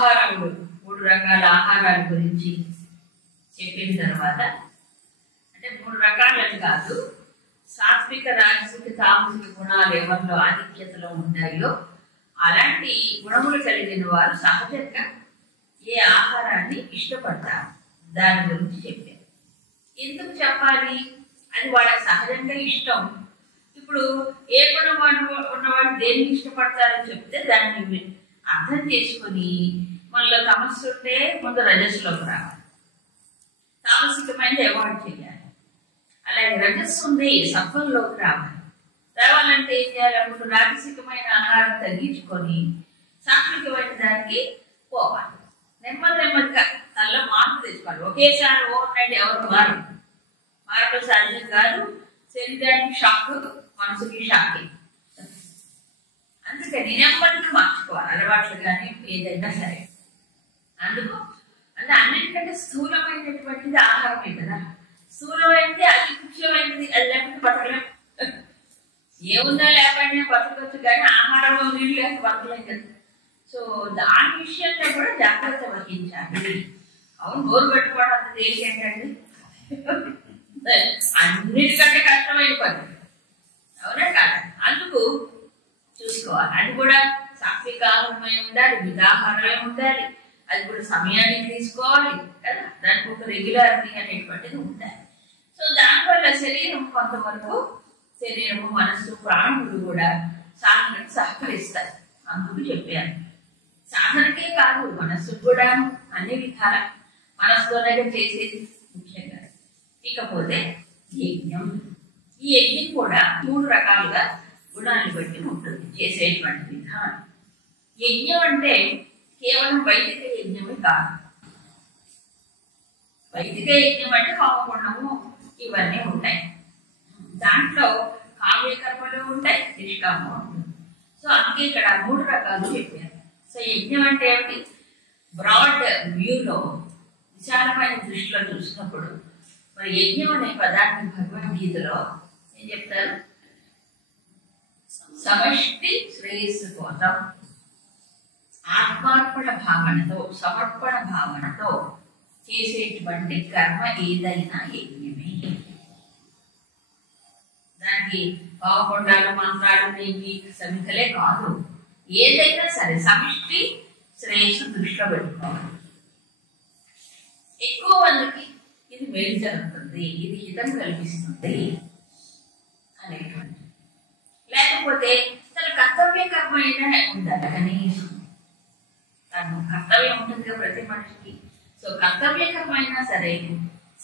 ఆహారములు 3 రకాల ఆహారాల గురించి చెప్పిన తర్వాత, అంటే 3 రకాలని కాదు, సాత్విక రాజసిక తామసిక గుణాలు ఎవరిలో ఆధిక్యతలో ఉంటాయో అలాంటి గుణములు కలిగిన వారు సహజంగా ఏ ఆహారాన్ని ఇష్టపడతారు దాని గురించి చెప్పారు. ఎందుకు చెప్పాలి? అది వాళ్ళకి సహజంగా ఇష్టం. ఇప్పుడు ఏ గుణం ఉన్నవాళ్ళు దేన్ని ఇష్టపడతారని చెప్తే దాన్ని అర్థం చేసుకుని మనలో తమస్సు ఉంటే ముందు రజస్సులోకి రావాలి, తామసికమైనది అవాయిడ్ చేయాలి. అలాగే రజస్సు ఉంది సత్వంలోకి రావాలంటే ఏం చేయాలి? అప్పుడు రాజసికమైన ఆహారం తగ్గించుకొని సాత్వికమైన దానికి పోవాలి. నెమ్మదిగా తనలో మార్పు తెచ్చుకోవాలి. ఒకేసారి ఓవర్నైట్ ఎవరు మార్పు సాధ్యం కాదు. శరీరానికి షాక్, మనసుకి షాకింగ్. అందుకని నెమ్మదిగా మార్చుకోవాలి అలవాట్లు కానీ ఏదైనా సరే. అందుకు అంటే అన్నిటికంటే స్థూలమైనటువంటిది ఆహారమే కదా. స్థూలమైనది అతి ముఖ్యమైనది. అది లేకపోతే బతకలేం. ఏముందా లేకపోయినా బతకొచ్చు, కానీ ఆహారంలో నీళ్ళు లేక బతకలేం కదా. సో దాని విషయంలో కూడా జాగ్రత్త వహించాలి. అవును, నోరు పెట్టుకోవడం అంత దేశం ఏంటండి, అన్నిటికంటే కష్టమైన పని, అవునా కాదు? అందుకు చూసుకోవాలి. అది కూడా సాత్విక ఆహారమై ఉండాలి, మితాహారమై ఉండాలి. అది కూడా సమయానికి తీసుకోవాలి కదా. దానికి ఒక రెగ్యులారిటీ అనేటువంటిది ఉండాలి. సో దానివల్ల శరీరం కొంతవరకు, శరీరము మనస్సు ప్రాణములు కూడా సాధనకు సహకరిస్తారు. అందుకు చెప్పాను. సాధనకే కాదు, మనస్సు కూడా అన్ని విధాల మనస్సుతోనే చేసేది ముఖ్యంగా. ఇకపోతే యజ్ఞం. ఈ యజ్ఞం కూడా 3 రకాలుగా గుణాన్ని బట్టి ఉంటుంది చేసేటువంటి విధానం. యజ్ఞం అంటే కేవలం వైదిక యజ్ఞమే కాదు. వైదిక యజ్ఞం అంటే హోమకుండము ఇవన్నీ ఉంటాయి. దాంట్లో కావ్యకర్మలు ఉంటాయి, నిష్కామం ఉంటుంది. సో అందుకే ఇక్కడ 3 రకాలు చెప్పారు. సో యజ్ఞం అంటే ఏమిటి? బ్రాడ్ వ్యూలో, విశాలమైన దృష్టిలో చూసినప్పుడు మరి యజ్ఞం అనే పదాన్ని భగవద్గీతలో ఏం చెప్తారు? సమష్టి శ్రేయస్సు కోసం ఆత్మార్పణ భావనతో, సమర్పణ భావనతో చేసేటువంటి కర్మ ఏదైనా యజ్ఞమే. దానికి పావకొండాలు, మంత్రాలు, నెయ్యి, సమికలే కాదు. ఏదైనా సరే సమష్టి శ్రేయస్సు దృష్టిలో పెట్టుకోవాలి. ఎక్కువ మందికి ఇది మేలు జరుగుతుంది, ఇది హితం కల్పిస్తుంది అనేటువంటి. లేకపోతే తన కర్తవ్య కర్మ అయినా ఉండాలి కనీసం. తను కర్తవ్యం ఉంటుంది కదా ప్రతి మనిషికి. సో కర్తవ్య కర్మ అయినా సరే,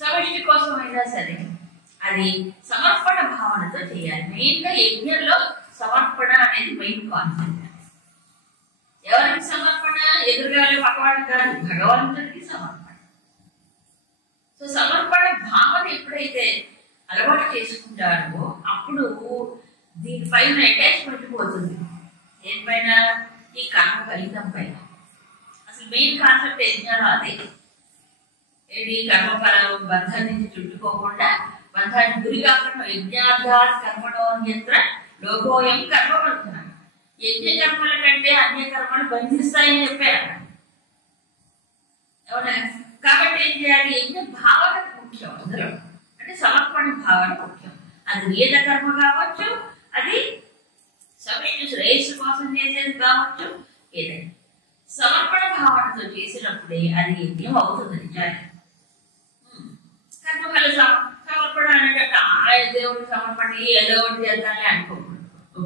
సమష్టి కోసం అయినా సరే, అది సమర్పణ భావనతో చేయాలి. మెయిన్గా యజ్ఞంలో సమర్పణ అనేది మెయిన్ కాన్సెప్ట్. ఎవరికి సమర్పణ? ఎదురుగా పక్కవాడు కాదు, భగవంతుడికి సమర్పణ. సో సమర్పణ భావన ఎప్పుడైతే అలవాటు చేసుకుంటారో అప్పుడు దీనిపైన అటాచ్మెంట్ పోతుంది. దేనిపైన? ఈ కర్మ ఫలితం పైన. అసలు మెయిన్ కాన్సెప్ట్ యజ్ఞాలు అదే. ఏది? కర్మఫలం బంధం నుంచి చుట్టుకోకుండా, బంధానికి గురి కాకుండా, యజ్ఞార్థాత్ కర్మణోన్యత్ర లోకోయం కర్మబంధన. యజ్ఞ కర్మల కంటే అన్య కర్మలు బంధిస్తాయని చెప్పారు. అవునా? కాబట్టి ఏం చేయాలి? యజ్ఞ భావన ముఖ్యం అందులో. అంటే సమర్పణ భావన ముఖ్యం. అది నియత కర్మ కావచ్చు, అది సమష్టి శ్రేయస్సు కోసం చేసేది కావచ్చు, ఏదైనా సమర్పణ భావనతో చేసినప్పుడే అది యజ్ఞం అవుతుంది నిజాన్ని. కర్మఫల సమర్పణ అనేటట్టు దేవుడికి సమర్పణ ఏదో ఒకటి చేద్దామని అనుకోకూడదు.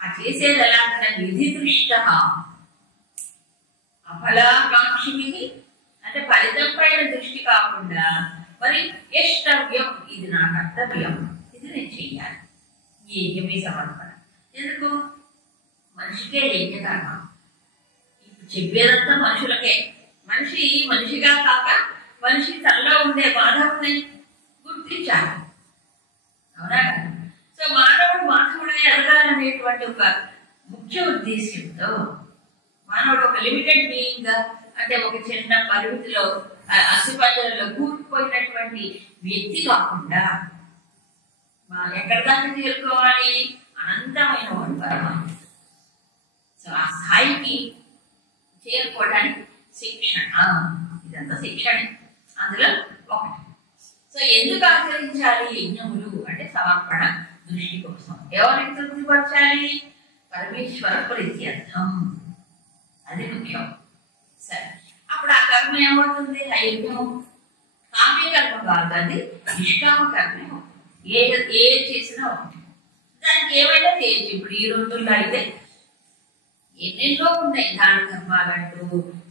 ఆ చేసేది ఎలా అంటే విధి దృష్ట అఫలాకాంక్షిని, అంటే ఫలితం పైన దృష్టి కాకుండా మరి యష్టవ్యం, ఇది నా కర్తవ్యం, ఇది నేను చెయ్యాలి. ఈ యజ్ఞమే సమర్పణ. ఎందుకు? మనిషికే యజ్ఞకర్మ. ఇప్పుడు చెప్పేదంతా మనుషులకే. మనిషి మనిషిగా కాక మనిషి తనలో ఉండే మాధవుని గుర్తించాలి. అవునా కదా? సో మానవుడు మాధవుడిని ఎదగాలనేటువంటి ఒక ముఖ్య ఉద్దేశ్యంతో మానవుడు ఒక లిమిటెడ్ బీయింగ్ గా, అంటే ఒక చిన్న పరిమితిలో అస్థిపంజరంలో కూరుకుపోయినటువంటి వ్యక్తి కాకుండా ఎక్కడ దాకా చేరుకోవాలి? అనంతమైన వాడు పరమాత్మ. సో ఆ స్థాయికి చేరుకోవడానికి శిక్షణ. ఇదంతా శిక్షణ అందులో ఒకటి. సో ఎందుకు ఆచరించాలి యజ్ఞములు అంటే సమర్పణ దృష్టి కోసం. ఎవరికి తృప్తిపరచాలి? పరమేశ్వర ప్రీత్యర్థం. అది ముఖ్యం. సరే, అప్పుడు ఆ కర్మ ఏమవుతుంది? ఆ యజ్ఞం కామ్య కర్మ కాదు, అది నిష్కామ కర్మే అవుతుంది. ఏ చేసినా ఉంటుంది, దానికి ఏమైనా చేయొచ్చు. ఇప్పుడు ఈ రోజుల్లో అయితే ఎన్నెన్నో ఉన్నాయి దాన ధర్మాలంటూ,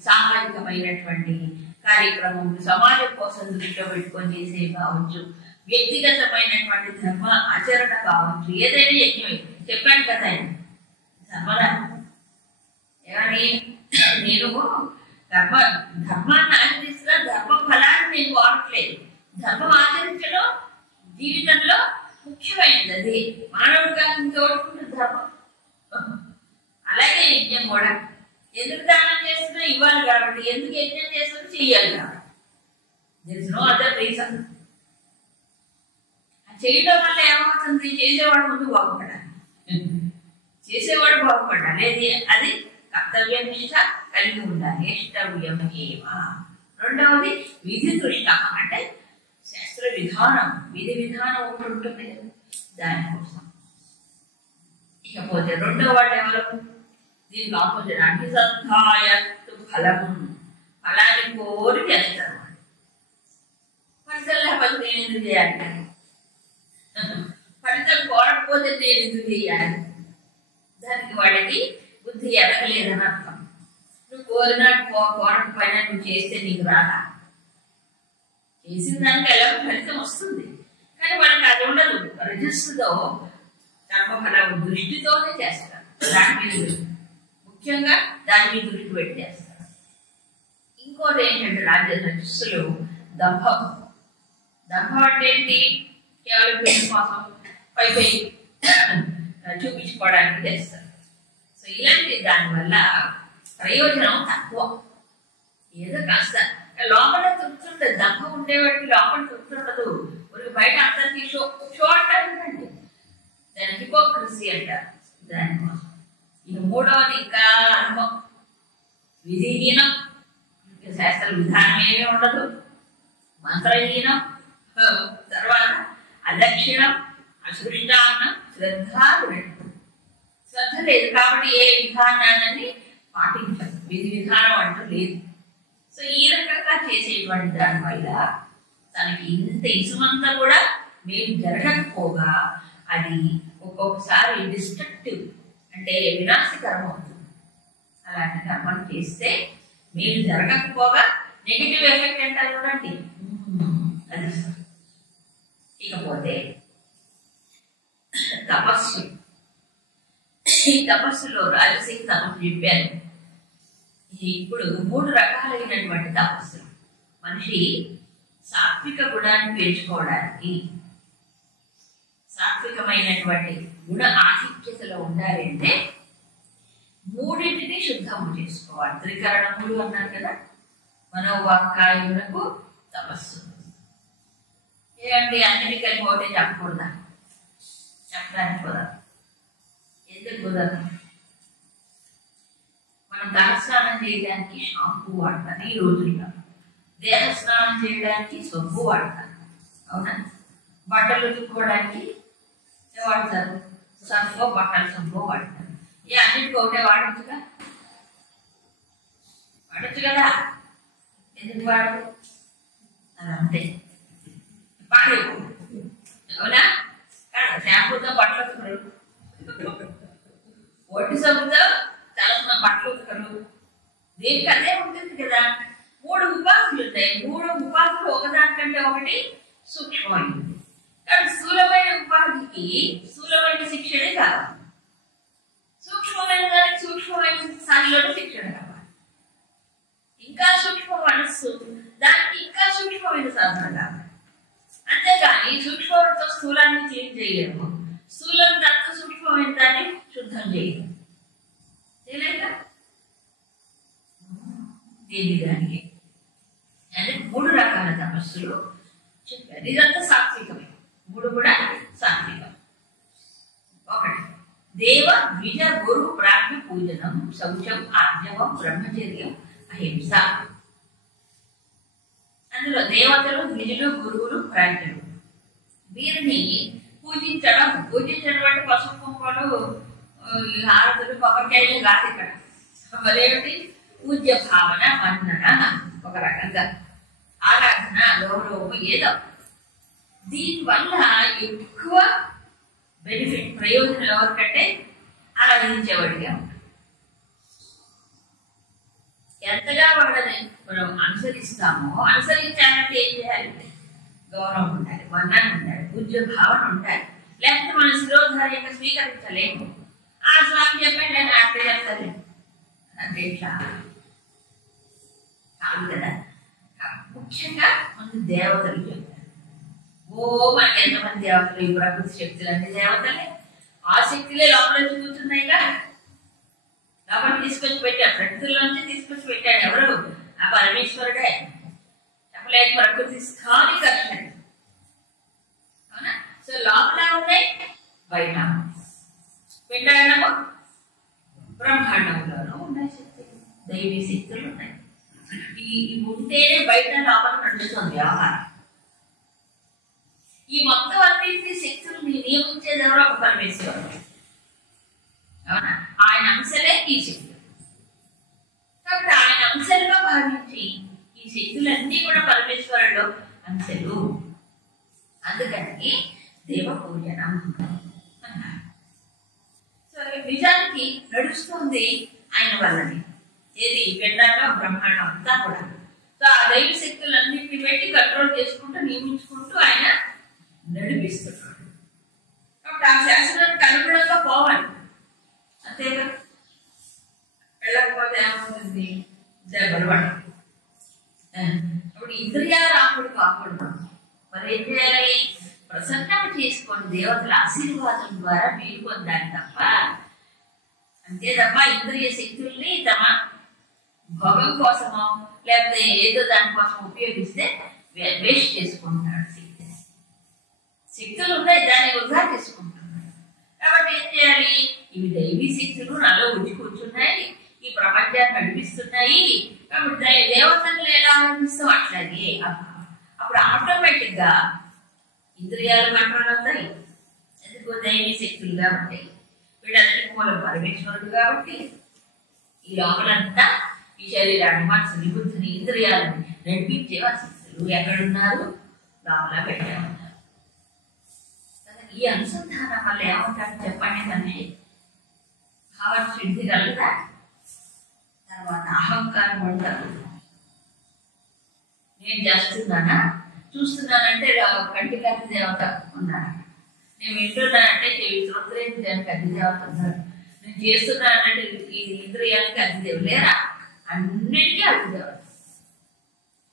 సామాజికమైనటువంటి కార్యక్రమం సమాజం కోసం దృష్టిలో పెట్టుకొని చేసేవి కావచ్చు, వ్యక్తిగతమైనటువంటి ధర్మ ఆచరణ కావచ్చు, ఏదైనా యజ్ఞం. చెప్పాను కదా ధర్మరాజు ఏమని, నేను ధర్మాన్ని ఆచరిస్తున్నా, ధర్మ ఫలాన్ని నేను కోరట్లేదు. ధర్మం ఆచరించడం జీవితంలో ముఖ్యమైనది. అది మానవుడిగా ఇంకోడుకుంటుంది ధర్మం. అలాగే యజ్ఞం కూడా ఎందుకు దానం చేస్తున్నా? ఇవ్వాలి కాబట్టి. ఎందుకు యజ్ఞం చేస్తున్నా? చెయ్యాలి కాబట్టి. There is no other reason. చేయడం వల్ల ఏమవుతుంది? చేసేవాడు ముందు బాగుపడాలి, చేసేవాడు బాగుపడాలి. అది కర్తవ్య నిష్ట కలిగి ఉండాలి. ఇష్టవ్యం ఏమ. రెండవది విధి దృష్ట అంటే శాస్త్ర విధానం, విధి విధానం ఒకటి ఉంటుంది కదా దానికోసం. ఇకపోతే రెండవ వాళ్ళు ఎవరు? దీనికి ఆపోజిట్ అభిసంధాయ ఫలము, ఫలాన్ని కోరి చేస్తారు. ఫలితం లేకపోతే నేను ఎందుకు చేయాలి? ఫలితం కోరకపోతే నేను ఎందుకు చేయాలి? దానికి వాడికి బుద్ధి ఎదగలేదని అర్థం. నువ్వు కోరినా కోరకపోయినా నువ్వు చేస్తే నీకు రాదా? చేసిన దానికి ఎలా ఫలితం వస్తుంది, కానీ వాళ్ళకి అది ఉండదు. రజస్సుతో కర్మఫల దృష్టితోనే చేస్తారు. దాని మీద ముఖ్యంగా దాని మీద దృష్టి పెట్టి చేస్తారు. ఇంకోటి ఏంటంటే రజస్సులో దంభం. దంభం అంటే ఏంటి? కేవలం పేరు కోసం పై చూపించుకోవడానికి చేస్తారు. సో ఇలాంటి దానివల్ల ప్రయోజనం తక్కువ. ఏదో కాస్త లోపల తృప్తి ఉండదు. దంభం ఉండేవాడికి లోపల తృప్తి ఉండదు. బయట అందరికీ షో అంటారండి, దాని హిపోక్రసీ అంటారు. దానికోసం ఇక మూడవది ఇంకా అనుభవం. విధిహీనం, శాస్త్ర విధానం ఏమీ ఉండదు. మంత్రహీనం, తర్వాత అదక్షిణం, అసృష్టానం, శ్రద్ధ లేదు కాబట్టి ఏ విధానాన్ని పాటించదు. విధి విధానం అంటూ లేదు. సో ఈ రకంగా చేసేటువంటి దానివల్ల తనకి ఇంత ఇసుమంతా కూడా మేము జరగకపోగా అది ఒక్కొక్కసారి డిస్ట్రక్టివ్ అంటే వినాశకరం అవుతుంది. అలాంటి కర్మలు చేస్తే మీరు జరగకపోగా నెగిటివ్ ఎఫెక్ట్ అంటారు చూడండి, అది. ఇకపోతే తపస్సు. ఈ తపస్సులో రాజసిక తపస్సు చెప్పాను. ఇప్పుడు 3 రకాలైనటువంటి తపస్సులు. మనిషి సాత్విక గుణాన్ని పెంచుకోవడానికి, సాత్వికమైనటువంటి గుణ ఆధిక్యతలో ఉండాలి అంటే 3టిని శుద్ధము చేసుకోవాలి. త్రికరణములు అన్నారు కదా, మనోవాక్కాయములకు తపస్సు. ఏమండి అన్నిటి కలిపి ఒకటే చెప్పకూడదా? చెప్పడానికి కుదరదు. ఎందుకు కుదరదు? మనం తలస్నానం చేయడానికి షాంపూ వాడతారు ఈ రోజుల్లో, దేహ స్నానం చేయడానికి సబ్బు వాడతారు, అవునా? బట్టలు ఉతుక్కోవడానికి వాడతారు సబ్బో, బట్టల సబ్బో వాడతారు. ఏ అన్నిటికీ ఒకటే వాడచ్చుగా? వాడచ్చు కదా, ఎందుకు వాడదు? అది అంతే, పాడే, అవునా? షాంపూతో బట్టలు ఉతుకరు, ఒట్టి సబ్బుతో తలసిన బట్టలు ఉతకరు. దీనికి అదే ఉంటుంది కదా. 3 ఉపాసులు ఉంటాయి. 3 ఉపాసులు ఒకదానికంటే ఒకటి సూక్ష్మమైనది. కానీ స్థూలమైన ఉపాధికి స్థూలమైన శిక్షణే కావాలి, సూక్ష్మమైన దానికి సూక్ష్మమైన స్థాయిలోనే శిక్షణ కావాలి. ఇంకా సూక్ష్మ మనస్సు దానికి ఇంకా సూక్ష్మమైన సాధన కావాలి. అంతేగాని సూక్ష్మంతో స్థూలాన్ని క్లీన్ చేయలేము, స్థూలం దాంతో సూక్ష్మమైన దాన్ని శుద్ధం చేయలేము. చేయలేక దీని దానికి అంటే 3 రకాల తపస్సులు చెప్పారు. ఇదంతా సాత్వికమే, 3 కూడా సాత్వికం. ఒకటి దేవ ద్విజ గురు ప్రాజ్ఞ పూజనం శౌచం ఆర్జవం బ్రహ్మచర్యం అహింస. అందులో దేవతలు ద్విజులు గురువులు ప్రాజ్ఞులు వీరిని పూజించడం అంటే పసుపు కుంకుమలు హారతులు కొబ్బరికాయలు కాదు. ఇక్కడ మరేమిటి పూజ్య భావన వందన, ఒక రకంగా ఆరాధన గౌరవం ఏదో. దీనివల్ల ఎక్కువ బెనిఫిట్ ప్రయోజనం ఎవరికంటే ఆరాధించేవాడిగా ఉంటుంది. ఎంతగా వాళ్ళని మనం అనుసరిస్తామో, అనుసరించాలంటే ఏం చేయాలి? గౌరవం ఉండాలి, వందన ఉండాలి, పూజ్య భావన ఉండాలి. లేకపోతే మనం శిరోధార్యంగా స్వీకరించలేము. ఆ స్వామి చెప్పండి నేను అట్లా చెప్తాను అంటే ఇట్లా కాదు కదా. ముఖ్యంగా ముందు దేవతలు చెప్తారు. ఓ మనకి ఎంతమంది దేవతలు, ఈ ప్రకృతి శక్తులు అన్ని దేవతలే. ఆ శక్తులే లోపల కూర్చున్నాయిగా, లోపల తీసుకొచ్చి పెట్టాడు. ప్రకృతిలోంచి తీసుకొచ్చి పెట్టాడు ఎవరు? ఆ పరమేశ్వరుడే. చెప్పలేదు ప్రకృతి స్థానికర్షణ. అవునా? సో లోపల ఉన్నాయి, బయట పిండాండము బ్రహ్మాండంలోనూ ఉన్నాయి శక్తులు, దైవీ శక్తులు ఉన్నాయి. ఈ ఉంటేనే బయట లోపల నడుస్తుంది వ్యవహారం. ఈ మొత్తం అన్నింటి శక్తులు నియమించేది ఎవరో ఒక పరమేశ్వరుడు. అవునా? ఆయన అంశలే ఈ శక్తులు. కాబట్టి ఆయన అంశలుగా భావించి ఈ శక్తులన్నీ కూడా పరమేశ్వరుడు అంశలు. అందుకని దేవ పూజనం అన్నారు. సో నిజానికి నడుస్తుంది ఆయన వల్లని. ఏది పిండాండం బ్రహ్మాండం అంతా కూడా. సో ఆ దైవ శక్తులన్నింటినీ పెట్టి కంట్రోల్ చేసుకుంటూ నియమించుకుంటూ ఆయన నడిపిస్తున్నాడు. కాబట్టి ఆ శాస్త్రానికి అనుగుణంగా పోవాలి. అంతేగా, వెళ్ళకపోతే ఏమవుతుంది? దెబ్బలు పడవు. అప్పుడు ఇంద్రియాల రాముడు కాకూడదు. మరి ఏం చేయాలి? ప్రసన్నం చేసుకొని దేవతల ఆశీర్వాదం ద్వారా వీలు పొందాలి తప్ప, అంతే తప్ప ఇంద్రియ శక్తుల్ని తమ భోగం కోసమో లేకపోతే ఏదో దానికోసం ఉపయోగిస్తే వేస్ట్ చేసుకుంటున్నాడు. శక్తులు ఉన్నాయి, దాన్ని వృధా చేసుకుంటున్నాడు. కాబట్టి ఏం చేయాలి? ఇవి దైవీ శక్తులు నాలో ఉచ్చి కూర్చున్నాయి, ఈ ప్రపంచాన్ని నడిపిస్తున్నాయి. కాబట్టి దేవతలను ఎలా ఆనందిస్తాం అట్లాగే అప్పుడు ఆటోమేటిక్ గా ఇంద్రియాలు కంట్రోల్ అవుతాయి. ఎందుకు? దైవీ శక్తులుగా ఉంటాయి. వీళ్ళందరికీ మూలం పరమేశ్వరుడు కాబట్టి ఈ లోపలంతా ఈ శరీరాన్ని, మనసుని, బుద్ధిని, ఇంద్రియాలని నడిపించే శక్తులు ఎక్కడున్నారు? లోపల పెట్టామన్నారు. ఈ అనుసంధానం వల్ల ఏమంటారు చెప్పండి? మనిషి భావన సిద్ధి కలుగుతా, తర్వాత అహంకారం ఉంటారు. నేను చేస్తున్నానా, చూస్తున్నానంటే కంటికి అతి దేవత ఉన్నాడు. నేను వింటున్నానంటే శ్రోత్రేంద్ర దానికి అతి దేవత ఉన్నారు. నేను చేస్తున్నానంటే ఈ ఇంద్రియానికి అతి దేవు లేరా? అన్నిటికీ అతి దేవత.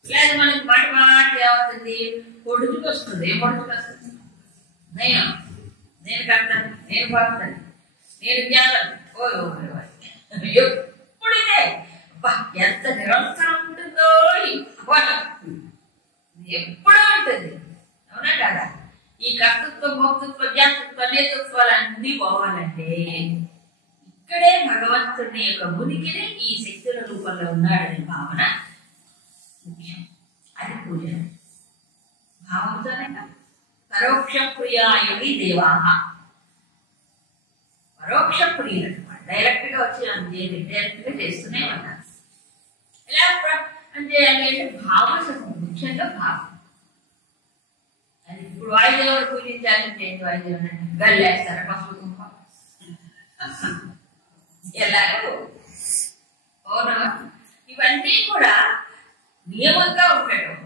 లేదు మనకి మాట మాట ఏమవుతుంది? పొడుచుకు వస్తుంది. ఏం పొడుచుకు వస్తుంది? నేను కడతాను, నేను పాడుతాను, నేను జ్ఞానం. ఎప్పుడు ఇదే ఎంత నిరంతరం ఉంటుందో ఎప్పుడూ ఉంటుంది. అవునా కదా? ఈ కర్తృత్వ, భోక్తృత్వ, జ్ఞాతృత్వ, నేతృత్వాలు అన్నీ పోవాలంటే ఇక్కడే భగవంతుని యొక్క ఉనికిని ఈ శక్తుల రూపంలో ఉన్నాడనే భావన ముఖ్యం. అది పూజ భావంతోనే. పరోక్ష ప్రియాయుడి దేవాహ, పరోక్ష ప్రియులు అనమాట. డైరెక్ట్ గా వచ్చి డైరెక్ట్ గా చేస్తూనే ఉన్నారు. ఎలా అంటే భావన ముఖ్యంగా భావం. అది ఇప్పుడు వాయుదేవుడు పూజించాలంటే ఏంటి? వాయుదేవుడు గల్లేస్తారా పసుపు కుంకుమ? ఎలాగో అవునా? ఇవన్నీ కూడా నియమంగా ఉండటం.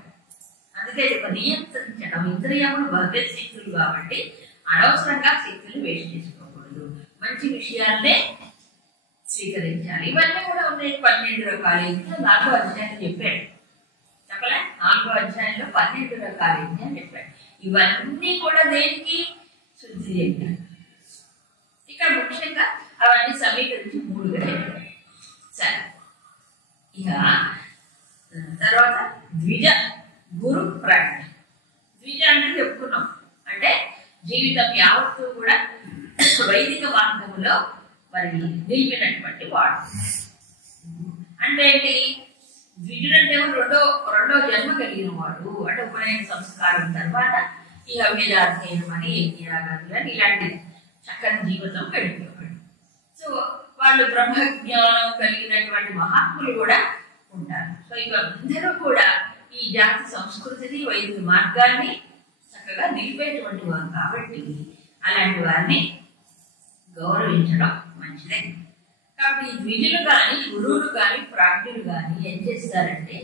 అందుకే నియంత్రించడం. ఇంద్రియములు భగవత్ శక్తులు కాబట్టి అనవసరంగా శక్తులు వేస్ట్ చేసుకోకూడదు. మంచి విషయాలనే స్వీకరించాలి. ఇవన్నీ కూడా ఉన్నాయి. 12 రకాల యజ్ఞం 4వ అధ్యాయంలో చెప్పాడు. చెప్పలే? 4వ అధ్యాయంలో 12 రకాల యజ్ఞం చెప్పాడు. ఇవన్నీ కూడా దేనికి? శుద్ధి యజ్ఞం. ఇక్కడ ముఖ్యంగా అవన్నీ సమీకరించి 3గా చెప్పాడు. సరే, ఇక తర్వాత ద్విజ గురు ప్రాజ్ఞ. ద్విజ అంటే చెప్పుకున్నాం, అంటే జీవితం యావత్తు కూడా వైదిక మార్గంలో మార్గంలో మరి నిలిపినటువంటి వాడు. అంటే ఏంటి? ద్విజుడు అంటే రెండో జన్మ కలిగిన వాడు. అంటే ఉపనయన సంస్కారం తర్వాత ఇక వేదాధ్యయనం అని యజ్ఞయాగాలు అని ఇలాంటి చక్కని జీవితం గడిపేవాడు. సో వాళ్ళు బ్రహ్మజ్ఞానం కలిగినటువంటి మహాత్ములు కూడా ఉంటారు. సో ఇవందరూ కూడా ఈ జాతి సంస్కృతిని వైద్య మార్గాన్ని చక్కగా నిలిపేటువంటి వారు కాబట్టి అలాంటి వారిని గౌరవించడం మంచిదే. కాబట్టి ఈ ద్విజులు కానీ గురువులు కానీ ప్రాజ్ఞులు కానీ ఏం చేస్తారంటే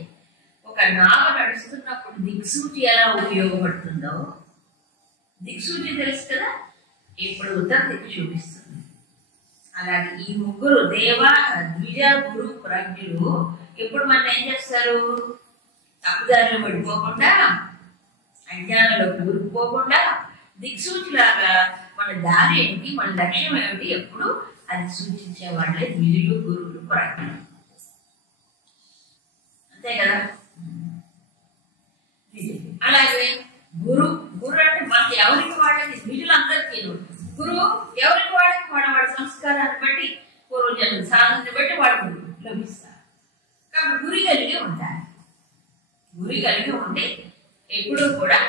ఒక నావ నడుస్తున్నప్పుడు దిక్సూచి ఎలా ఉపయోగపడుతుందో, దిక్సూచి తెలుసు కదా, ఇప్పుడు ఉత్తర దిక్కు చూపిస్తుంది. అలాగే ఈ ముగ్గురు ద్విజ గురు ప్రాజ్ఞులు ఎప్పుడు మనం ఏం చేస్తారు? తప్పుదారిలో పడిపోకుండా, అజ్ఞానంలో కూరుకుపోకుండా దిక్సూచిలాగా మన దారి ఏమిటి, మన లక్ష్యం ఏమిటి ఎప్పుడు అది సూచించే వాళ్ళే ద్విజులు గురువులు ప్రాజ్ఞులు. అంతే కదా. అలాగే గురు అంటే మనకి ఎవరికి వాళ్ళకి ద్విజులందరికీ, గురువు ఎవరికి వాళ్ళకి వాడి సంస్కారాన్ని బట్టి పూర్వజన్మ సాధనని బట్టి వాడు లభిస్తారు. కాబట్టి గురి కలిగి ఉంటారు. గురి కలిగి ఉండి ఎప్పుడూ కూడా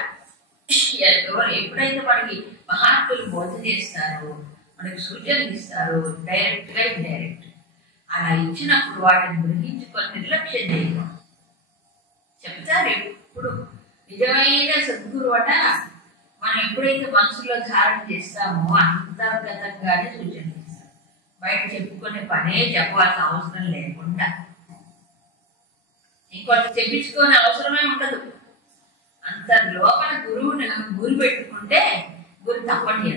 ఎప్పుడైతే మనకి మహాత్ములు బోధ చేస్తారో, మనకి సూచనలు ఇస్తారో డైరెక్ట్ గా ఇండైరెక్ట్, అలా ఇచ్చినప్పుడు వాటిని గ్రహించుకొని నిర్లక్ష్యం చేయడం. చెప్తారు ఎప్పుడు నిజమైన సద్గురు అట మనం ఎప్పుడైతే మనసులో ధారణ చేస్తామో అంతర్గతంగానే సూచనలు ఇస్తాం. బయట చెప్పుకునే పనే చెప్పాల్సిన అవసరం లేకుండా, ఇంకొకటి చెప్పించుకునే అవసరమే ఉండదు. అంత లోపల గురువుని గురి పెట్టుకుంటే గురి తప్పని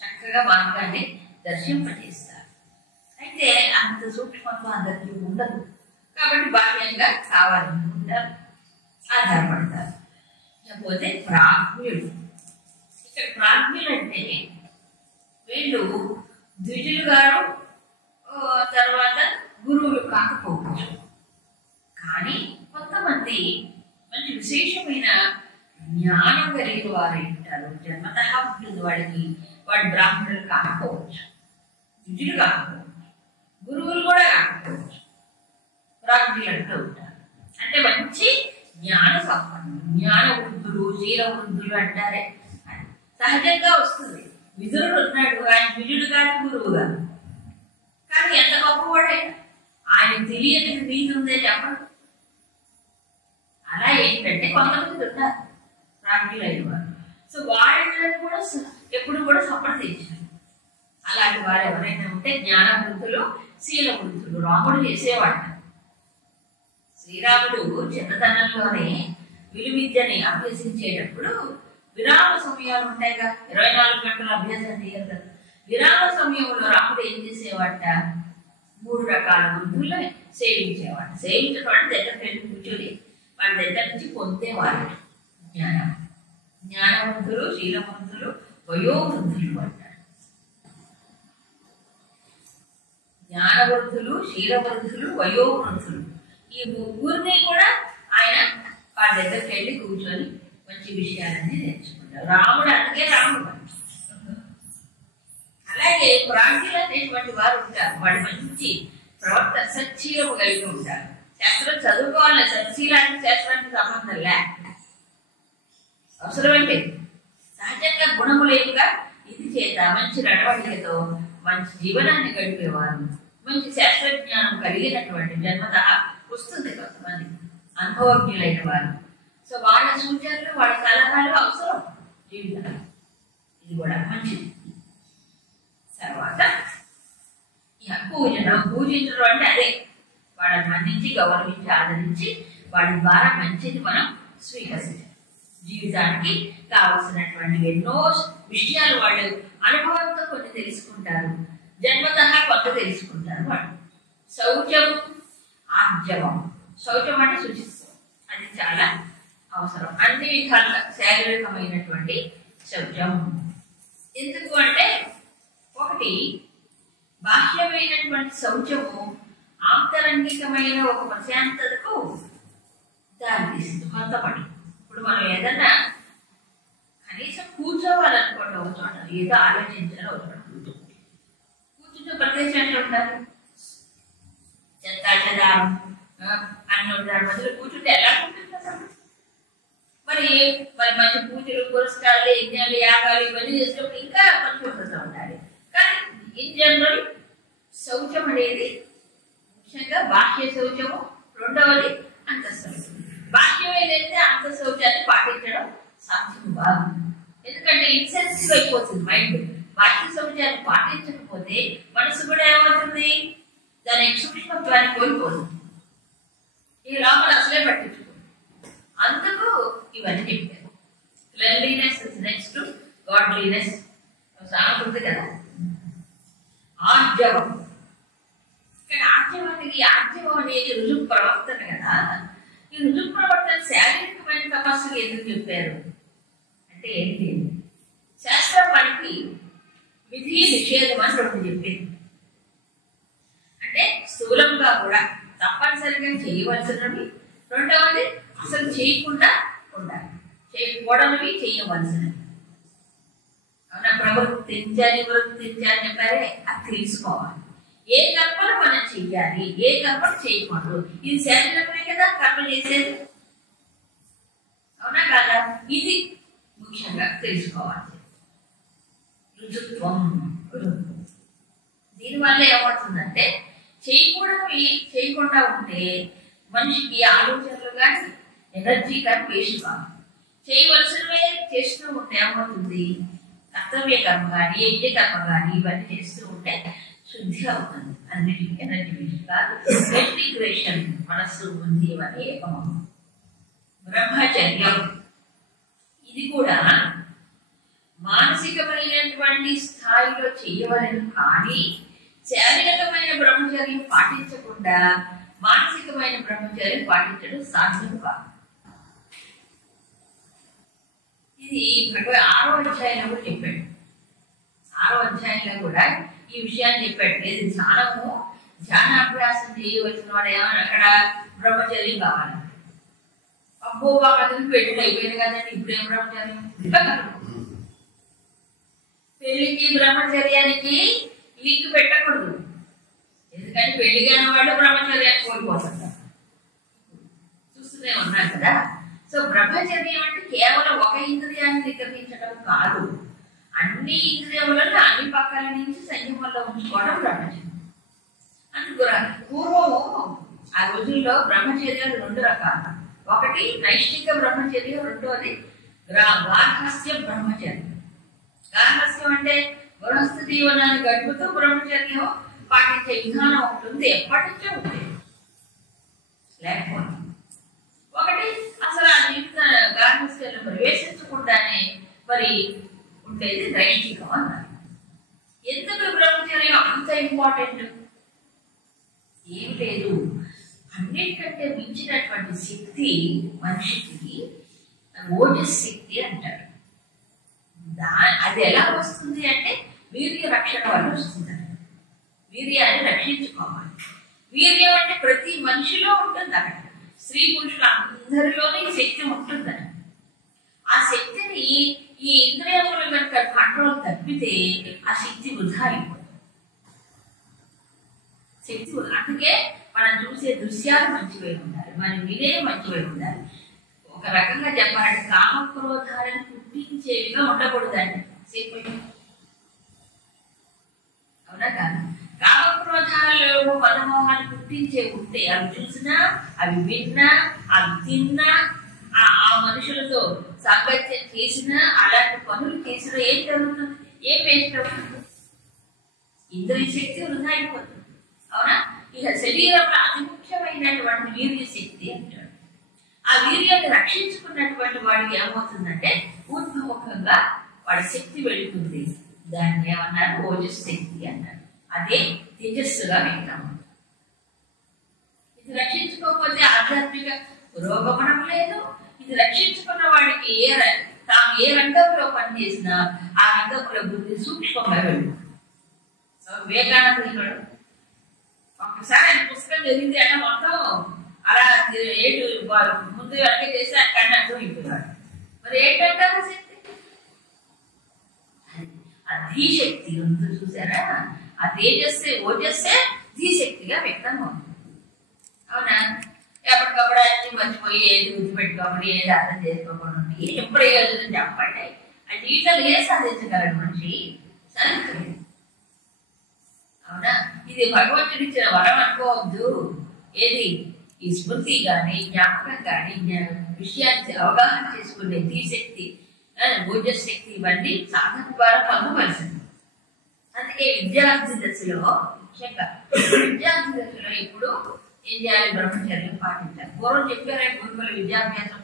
చక్కగా మార్గాన్ని దర్శింపజేస్తారు. అయితే అంత సూక్ష్మత్వం అందరికీ ఉండదు కాబట్టి బాహ్యంగా కావాలనుకుంటారు, ఆధారపడతారు. లేకపోతే ప్రాజ్ఞులు. ఇక్కడ ప్రాజ్ఞులు అంటే వీళ్ళు ద్విజులు గారు తర్వాత గురువులు కాకపోవచ్చు, కానీ కొంతమంది మంచి విశేషమైన జ్ఞానం కలిగిన వారు ఉంటారు. జన్మతః ఉంటుంది వాడికి, వాడు బ్రాహ్మణులు కాకపోవచ్చు, ద్విజులు కాకపోవచ్చు, గురువులు కూడా కాకపోవచ్చు, ప్రాజ్ఞులు అంటూ ఉంటారు. అంటే మంచి జ్ఞాన సంపన్నులు, జ్ఞాన వృద్ధులు, శీల వృద్ధులు అంటారే, సహజంగా వస్తుంది. విదురుడు ఉన్నాడు, ఆయన ద్విజుడు కాదు, గురువు కాదు, కానీ ఎంత గొప్పవాడైనా ఆయన తెలియని నీతి ఉందే చెప్పండి. అలా ఏంటంటే కొంతమంది ఉన్నారు ప్రాజ్ఞులైన వారు. సో వాళ్ళని కూడా ఎప్పుడు కూడా సమర్థించారు. అలాంటి వారు ఎవరైనా ఉంటే జ్ఞాన వృద్ధులు, శీల వృద్ధులు. రాముడు చేసేవాడు. శ్రీరాముడు చిన్నతనంలోనే విలువిద్యని అభ్యసించేటప్పుడు విరామ సమయాలు ఉంటాయిగా, 24 గంటల అభ్యాసం చేయాలి కదా. విరామ సమయంలో రాముడు ఏం చేసేవాట? 3 రకాల వృద్ధులు సేవించేవాడు. సేవించడం అంటే దగ్గర కూర్చొని వాళ్ళ దగ్గర నుంచి పొందేవాడు జ్ఞానం. జ్ఞానవంతులు, శీలవంతులు, వయోవృద్ధులు అంటారు. జ్ఞానవృద్ధులు, శీలవృద్ధులు, వయోవృద్ధులు, ఈ ముగ్గురిని కూడా ఆయన వాళ్ళ దగ్గరికి వెళ్ళి కూర్చొని మంచి విషయాలన్నీ నేర్చుకుంటారు. రాముడు అందుకే రాముడు. అలాగే ప్రాజ్ఞులు అనేటువంటి వారు ఉంటారు. వాడు మంచి ప్రవర్తన, సచ్చీలము కలిగి ఉంటారు. శాస్త్రం చదువుకోవాలి, సచ్చీలాంటి శాస్త్రానికి సంబంధం లే, అవసరమే లేదు. సహజంగా గుణములేగా ఇది చేత మంచి నడవడికతో మంచి జీవనాన్ని గడిపేవారు, మంచి శాస్త్రజ్ఞానం కలిగినటువంటి జన్మతః వస్తుంది కొంతమంది అనుభవజ్ఞులైన వారు. సో వాళ్ళ సూచనలు, వాళ్ళ సలహాలు అవసరం జీవితాలు. ఇది కూడా మంచిది. తర్వాత పూజించడం అంటే అదే వాళ్ళని మన్నించి, గౌరవించి, ఆదరించి వాడి ద్వారా మంచిది మనం స్వీకరించాలి. జీవితానికి కావలసినటువంటి ఎన్నో విషయాలు వాళ్ళు అనుభవంతో కొన్ని తెలుసుకుంటారు, జన్మతః కొంత తెలుసుకుంటారు వాళ్ళు. శౌచం, ఆర్జవం. శౌచం అంటే శుచిత్వం, అది చాలా అవసరం. అన్ని విధాలుగా శారీరకమైనటువంటి శౌచం. ఎందుకు అంటే ఒకటి బాహ్యమైనటువంటి శౌచము ఆంతరంగికమైన ఒక ప్రశాంతతకు దారితీస్తుంది కొంతమంది. ఇప్పుడు మనం ఏదన్నా కనీసం కూర్చోవాలనుకోండి ఒక చోట, ఏదో ఆలోచించాలో ఒక చోట కూర్చోండి. ప్రదేశం ఎట్లా ఉంటారు? చెత్తాచెదారం అన్ని ఉంటారు, మధ్యలో కూర్చుంటే ఎలా ఉంటుంది అసలు? మరి మరి మంచి పూజలు పురస్కారాలు యజ్ఞాలు యాగాలు ఇవన్నీ చేసినప్పుడు ఇంకా పరిశుభ్రత ఉండాలి. కానీ ఇన్ జనరల్ శౌచం అనేది ముఖ్యంగా బాహ్య శౌచము, రెండవది అంతఃశౌచం. బాహ్యం ఏదైతే అంతఃశౌచాన్ని పాటించడం సాధ్యం కాదు, ఎందుకంటే ఇన్సెన్సిటివ్ అయిపోతుంది మైండ్. బాహ్య శౌచాన్ని పాటించకపోతే మనసు కూడా ఏమవుతుంది, దాని సూక్ష్మత్వాన్ని కోల్పోతుంది, ఈ లోపల అసలే పట్టించుకోండి. అందుకు ఇవన్నీ చెప్పారు. Cleanliness is next to godliness సామెత ఉంది కదా. ఆర్జవం, కానీ ఆర్జవం అనేది రుజువు ప్రవర్తన కదా. ఈ రుజువు ప్రవర్తన శారీరకమైన తపస్సులు ఎందుకు చెప్పారు అంటే ఏంటి, శాస్త్రం మనకి విధి నిషేధం అని ఒకటి చెప్పింది. అంటే స్థూలంగా కూడా తప్పనిసరిగా చేయవలసినవి, రెండవది అసలు చేయకుండా ఉండాలి, చేయకూడనివి చేయవలసినవి. అవునా, ప్రవర్తించాలి వృత్తించాలి చెప్పారే, అది తెలుసుకోవాలి. ఏ కర్మలు మనం చెయ్యాలి, ఏ కర్మలు చేయకూడదు, ఇది శారీరకమే కదా కర్మ చేసేది, అవునా కాదా? ఇది ముఖ్యంగా తెలుసుకోవాలి. రుజుత్వం, దీనివల్ల ఏమవుతుందంటే చేయకుండా ఉంటే మనిషికి ఆలోచనలు కానీ ఎనర్జీ కానీ వేస్ట్ కాదు. చేయవలసినవే చేస్తూ ఉంటే ఏమవుతుంది, కర్తవ్య కర్మ కానీ యజ్ఞ కర్మ కానీ ఇవన్నీ చేస్తూ ఉంటే శుద్ధి అవుతుంది. అన్నిటికీ ఎనర్జీ వేస్ట్ కాదు. ఇంటిగ్రేషన్, మనస్సు బుద్ధి ఇవన్నీ ఏకమవుతుంది. బ్రహ్మచర్యం, ఇది కూడా మానసికమైనటువంటి స్థాయిలో చేయవలను, కానీ శారీరకమైన బ్రహ్మచర్యం పాటించకుండా మానసికమైన బ్రహ్మచర్యం పాటించడం సాధ్యం కాదు. ఇది 6వ అధ్యాయంలో కూడా చెప్పాడు. 6వ అధ్యాయంలో కూడా ఈ విషయాన్ని చెప్పాడు. లేదు ధ్యానాభ్యాసం చేయవలసిన వాడు ఏమని అక్కడ బ్రహ్మచర్యం కావాలి. అబ్బో బాగా పెళ్లి అయిపోయింది కదండి, ఇప్పుడేం బ్రహ్మచర్యం? పెళ్లికి బ్రహ్మచర్యానికి లింక్ పెట్టకూడదు, ఎందుకంటే పెళ్లి కాని వాళ్ళు బ్రహ్మచర్యాన్ని కోల్పోతుంటారు, చూస్తూనే ఉన్నారు కదా. సో బ్రహ్మచర్యం అంటే కేవలం ఒక ఇంద్రియాన్ని నిగ్రహించడం కాదు, అన్ని ఇంద్రియములను అన్ని పక్కల నుంచి సంయమంలో ఉంచుకోవడం బ్రహ్మచర్యం. అందుకు పూర్వం ఆ రోజుల్లో బ్రహ్మచర్యాలు 2 రకాలు. ఒకటి నైష్ఠిక బ్రహ్మచర్యం, రెండోది గార్హస్థ్య బ్రహ్మచర్యం. గార్హస్థ్యం అంటే గృహస్థ జీవనాన్ని గడుపుతూ బ్రహ్మచర్యం పాటించే విధానం ఉంటుంది, ఎప్పటి నుంచో ఉంటుంది. లేకపోతే ఒకటి అసలు ఆ జీవిత గార్హస్థ్యంలో ప్రవేశించకుండానే మరి ఉండేది నైష్ఠికం అన్నారు. ఎందుకు బ్రహ్మచర్యం అంత ఇంపార్టెంట్? ఏం లేదు, అన్నిటికంటే మించినటువంటి శక్తి మనిషికి ఓజస్ శక్తి అంటారు. అది ఎలా వస్తుంది అంటే వీర్య రక్షణ వల్ల వస్తుంది. వీర్యాన్ని రక్షించుకోవాలి. వీర్యం అంటే ప్రతి మనిషిలో ఉంటుంది, అక్కడ స్త్రీ పురుషులు అందరిలోనే ఈ శక్తి ఉంటుందని. ఆ శక్తిని ఈ ఇంద్రియములు కనుక కంట్రోల్ తప్పితే ఆ శక్తి వృధా అయిపోతుంది. శక్తి అందుకే మనం చూసే దృశ్యాలు మంచివై ఉండాలి, మనం వినే మంచివై ఉండాలి. ఒక రకంగా చెప్పాలంటే కామక్రోధాలను పుట్టించేవిగా ఉండకూడదండి. అవునా కాదు? కామక్రోధాలు మనమోహాన్ని పుట్టించే ఉంటే అవి చూసినా, అవి విన్నా, అవి తిన్నా, ఆ మనుషులతో సాంగత్యం చేసినా, అలాంటి పనులు చేసినా ఏం జరుగుతుంది? ఏం వేస్ట్ అవుతుంది? ఇంద్రియ శక్తి వృధా అయిపోతుంది. అవునా? ఇక శరీరంలో అతి ముఖ్యమైనటువంటి వీర్య శక్తి అంటాడు. ఆ వీర్యాన్ని రక్షించుకున్నటువంటి వాడికి ఏమవుతుందంటే ఊర్ధ్వముఖంగా వాడి శక్తి వెళుతుంది. దాన్ని ఏమన్నారు? ఓజస్ శక్తి అన్నారు. అదే తేజస్సుగా వ్యక్తం. ఇది రక్షించుకోకపోతే ఆధ్యాత్మిక పురోగమనం లేదు. ఇది రక్షించుకున్న వాడికి తాము ఏ రంగంలో పనిచేసినా ఆ రంగంలో బుద్ధి సూక్ష్మంగా వెళ్తుంది. వివేకానందుడు ఒకసారి ఆయన పుస్తకం చదివింది అంటే మొత్తం అలా ఏటు ముందు వెనక చేసి అక్కడ అర్థమైపోయాడు. మరి ఏంటంటారు శక్తి? అధీశక్తి ఉంది చూసారా? ఆ తేజస్సే ఓజస్సే ధీశక్తిగా వ్యక్తం అవుతుంది. అవునా? ఎప్పటికప్పుడు అన్ని మర్చిపోయి ఏది గుర్తుపెట్టుకోమని ఏది అర్థం చేసుకోకుండా ఉండి ఏం ప్రయోజనం చెప్పండి. ఆ జీవితంలో ఏ సాధించగలడు మనిషి? సాధించలేదు. అవునా? ఇది భగవంతుడు ఇచ్చిన వరం అనుకోవద్దు. ఏది ఈ స్మృతి కానీ జ్ఞాపకం కానీ విషయాన్ని అవగాహన చేసుకునే ధీశక్తి ఓజశక్తి ఇవన్నీ సాధన ద్వారా పొందవలసింది. అందుకే విద్యార్థి దశలో ముఖ్యంగా విద్యార్థి దశలో ఎప్పుడు ఏం చేయాలి? బ్రహ్మచర్యం పాటించాలి. పూర్వం చెప్పారే గురుకుల విద్యాభ్యాసం,